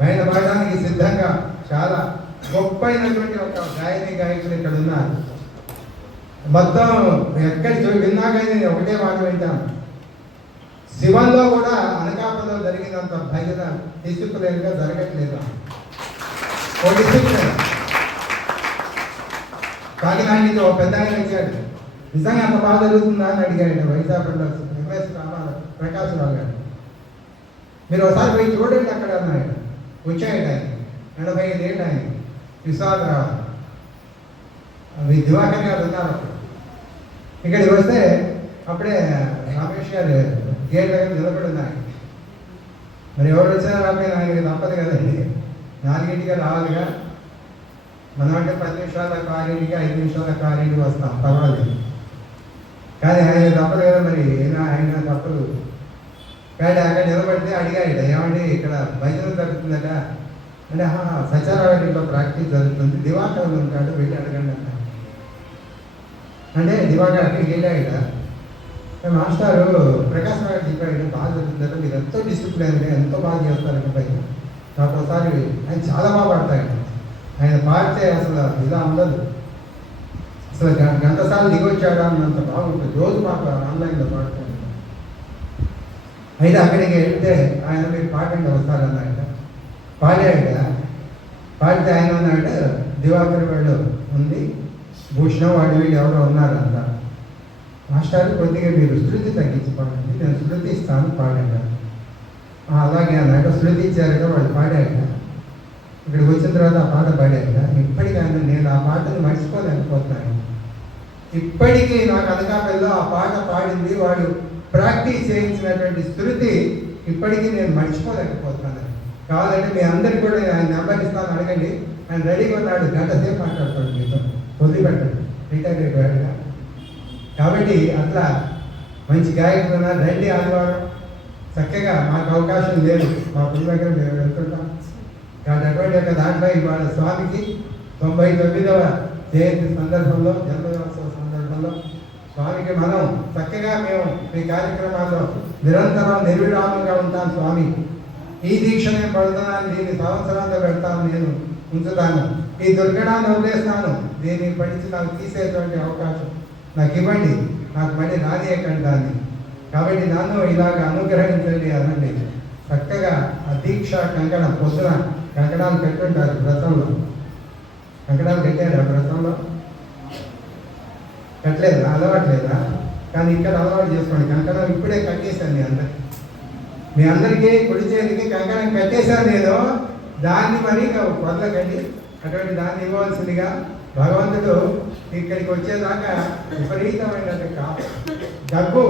బయట పడడానికి సిద్ధంగా చాలా గొప్పైనటువంటి ఒక గాయకులు ఇక్కడ ఉన్నారు. మొత్తం ఎక్కడ విన్నా కానీ నేను ఒకటే మాట వింటాను. శివంలో కూడా అనకాపల్లో జరిగినంత భజన డిసిప్లిన్గా జరగట్లేదు. ఓ డిసిప్లిన్ కాకినాడ నుంచి ఒక పెద్ద ఆయన వచ్చాడు. నిజంగా అంత బాగా జరుగుతుందా అని అడిగాడు వైజాగ్లో ఎంఎస్ ప్రకాశ్రావు గారు. మీరు ఒకసారి పోయి చూడండి అక్కడ అన్నాడు. వచ్చాడు ఆయన 85 ఏళ్ళు ఆయన విశ్వాసరావు దివాకర్ గారు ఉన్నారు అప్పుడు. ఇక్కడికి వస్తే అప్పుడే రమేష్ గారు గేట్ దగ్గర నిలబడి ఉన్నాయి. మరి ఎవరు వచ్చినా రాకపోయినా ఆయనకి తప్పదు కదండి, 4ంటికి రావాలిగా. మనం అంటే 10 నిమిషాల కారీడికి 5 నిమిషాల కారీడికి వస్తాం, పర్వాలేదు. కానీ ఆయన తప్పదు కదా, మరి ఆయన తప్పదు. కానీ అక్కడ నిలబడితే అడిగాడు, ఏమండి ఇక్కడ భజన జరుగుతుందట అంటే, సత్యారావు ప్రాక్టీస్ జరుగుతుంది, దివాకర్ ఉంటాడు వెళ్ళి అడగండి అన్న. అంటే దివాకర్ అక్కడికి వెళ్ళాడు. మాస్టారు ప్రకాశ్ రావు చెప్పాడు, బాగా జరుగుతుందట, మీరు ఎంతో డిసిప్లిన్గా ఎంతో బాగా చేస్తారంట భజన. నాకు ఒకసారి ఆయన చాలా బాగా పాడతాడు. ఆయన పాడితే అసలు ఇలా ఉండదు, అసలు గంటసార్లు దిగొచ్చాడా అన్నంత బాగుంటుంది. రోజు మాకు ఆన్లైన్లో పాడుతుంది. అయితే అక్కడికి వెళ్తే ఆయన మీరు పాడండి ఒకసారి అన్నాడు. పాడాడు. పాడితే ఆయన అన్నాడు, దివాకర్ వాళ్ళు ఉంది, భూషణం వాడి వీళ్ళు ఎవరో ఉన్నారు అంట. మాస్టర్ కొద్దిగా మీరు శృతి తగ్గించి పాడండి, నేను శృతి ఇస్తాను పాడాడు. అలాగే అన్నాడు. శృతి ఇచ్చారట, వాళ్ళు పాడాక ఇక్కడికి వచ్చిన తర్వాత ఆ పాట పాడాక ఇప్పటికైనా నేను ఆ పాటను మర్చిపోలేకపోతున్నాను. ఇప్పటికీ నాకు అనకాపల్లిలో ఆ పాట పాడింది వాడు ప్రాక్టీస్ చేయించినటువంటి శృతి ఇప్పటికీ నేను మర్చిపోలేకపోతున్నాను. కావాలంటే మీ అందరికీ కూడా ఆయన నెంబర్ ఇస్తాను, అడగండి. ఆయన రెడీగా ఉన్నాడు, గంట సేపు మాట్లాడతాడు మీతో, వదిలిపెట్టాడు, రిటైర్ అయిపోయాడుగా. కాబట్టి అట్లా మంచి గాయకులు ఉన్నారు. రండి ఆదివారం చక్కగా. మాకు అవకాశం లేదు, మా పులి దగ్గర మేము వెళ్తుంటాం. కాబట్టి అటువంటి యొక్క దాంట్లో ఇవాళ స్వామికి 99వ జయంతి సందర్భంలో, జన్మదినోత్సవ సందర్భంలో స్వామికి మనం చక్కగా మేము ఈ కార్యక్రమాల్లో నిరంతరం నిర్విరామంగా ఉంటాం. స్వామి ఈ దీక్ష నేను పడుతున్నాను, దీన్ని సంవత్సరాంతో పెడతాను, నేను ఉంచుతాను, ఈ దుర్గణాన్ని వదిలేస్తాను, దీన్ని పడిచి నాకు తీసేటువంటి అవకాశం నాకు ఇవ్వండి, నాకు మళ్ళీ రానియకండి దాన్ని. కాబట్టి నన్ను ఇలాగ అనుగ్రహించండి అనండి. చక్కగా ఆ దీక్ష కంకణం పొద్దున కంకణాలు పెట్టుంటారు వ్రతంలో. కంకణాలు కట్టారు ఆ వ్రతంలో? కట్టలేదా? అలవాట్లేదా? కానీ ఇక్కడ అలవాటు చేసుకోండి. కంకణం ఇప్పుడే కట్టేశాను మీ అందరికీ కుడి చేతికి కంకణం కట్టేశాను నేను. దాన్ని మరి వదలకండి. అటువంటి దాన్ని ఇవ్వవలసిందిగా భగవంతుడు ఇక్కడికి వచ్చేదాకా విపరీతమైన డబ్బు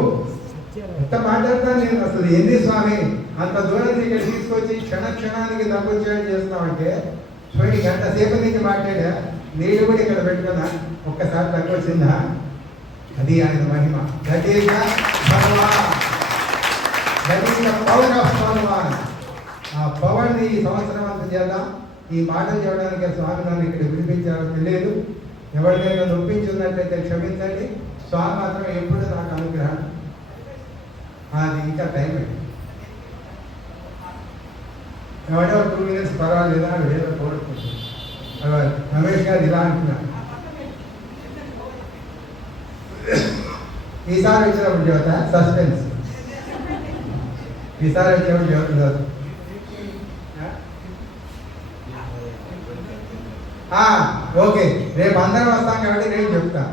ఎంత మాట్లాడతాను నేను. అసలు ఎన్ని స్వామి అంత దూరం ఇక్కడ తీసుకొచ్చి క్షణానికి డబ్బు చేయడం చేస్తున్నామంటే చూడండి, గంట సేపు నుంచి మాట్లాడా, నీళ్ళు కూడా ఇక్కడ పెట్టుకున్నా, ఒక్కసారి తక్కువ వచ్చిందా? అది ఆయన మహిమ. That is the Bhagwan, that is the power of Bhagwan. ఆ పవర్ని ఈ సంవత్సరం అంతా చేద్దాం. ఈ మాటలు చెప్పడానికి స్వామి నన్ను ఇక్కడ వినిపించారో తెలియదు. ఎవరికైనా నొప్పించున్నట్లయితే క్షమించండి. స్వామి మాత్రం ఎప్పుడు నాకు అనుగ్రహం. అది ఇంకా టైం పెట్టి ఎవడో 2 minutes పర్వాలేదా అని వేరే కోరుకుంటుంది. రమేష్ గారు ఇలా అంటున్నారు, ఈసారి వచ్చినప్పుడు చెబుతా, సస్పెన్స్. ఈసారి వచ్చినప్పుడు చెబుతున్నారు. ఓకే, రేపు అందరం వస్తాం కాబట్టి రేపు చెప్తాను.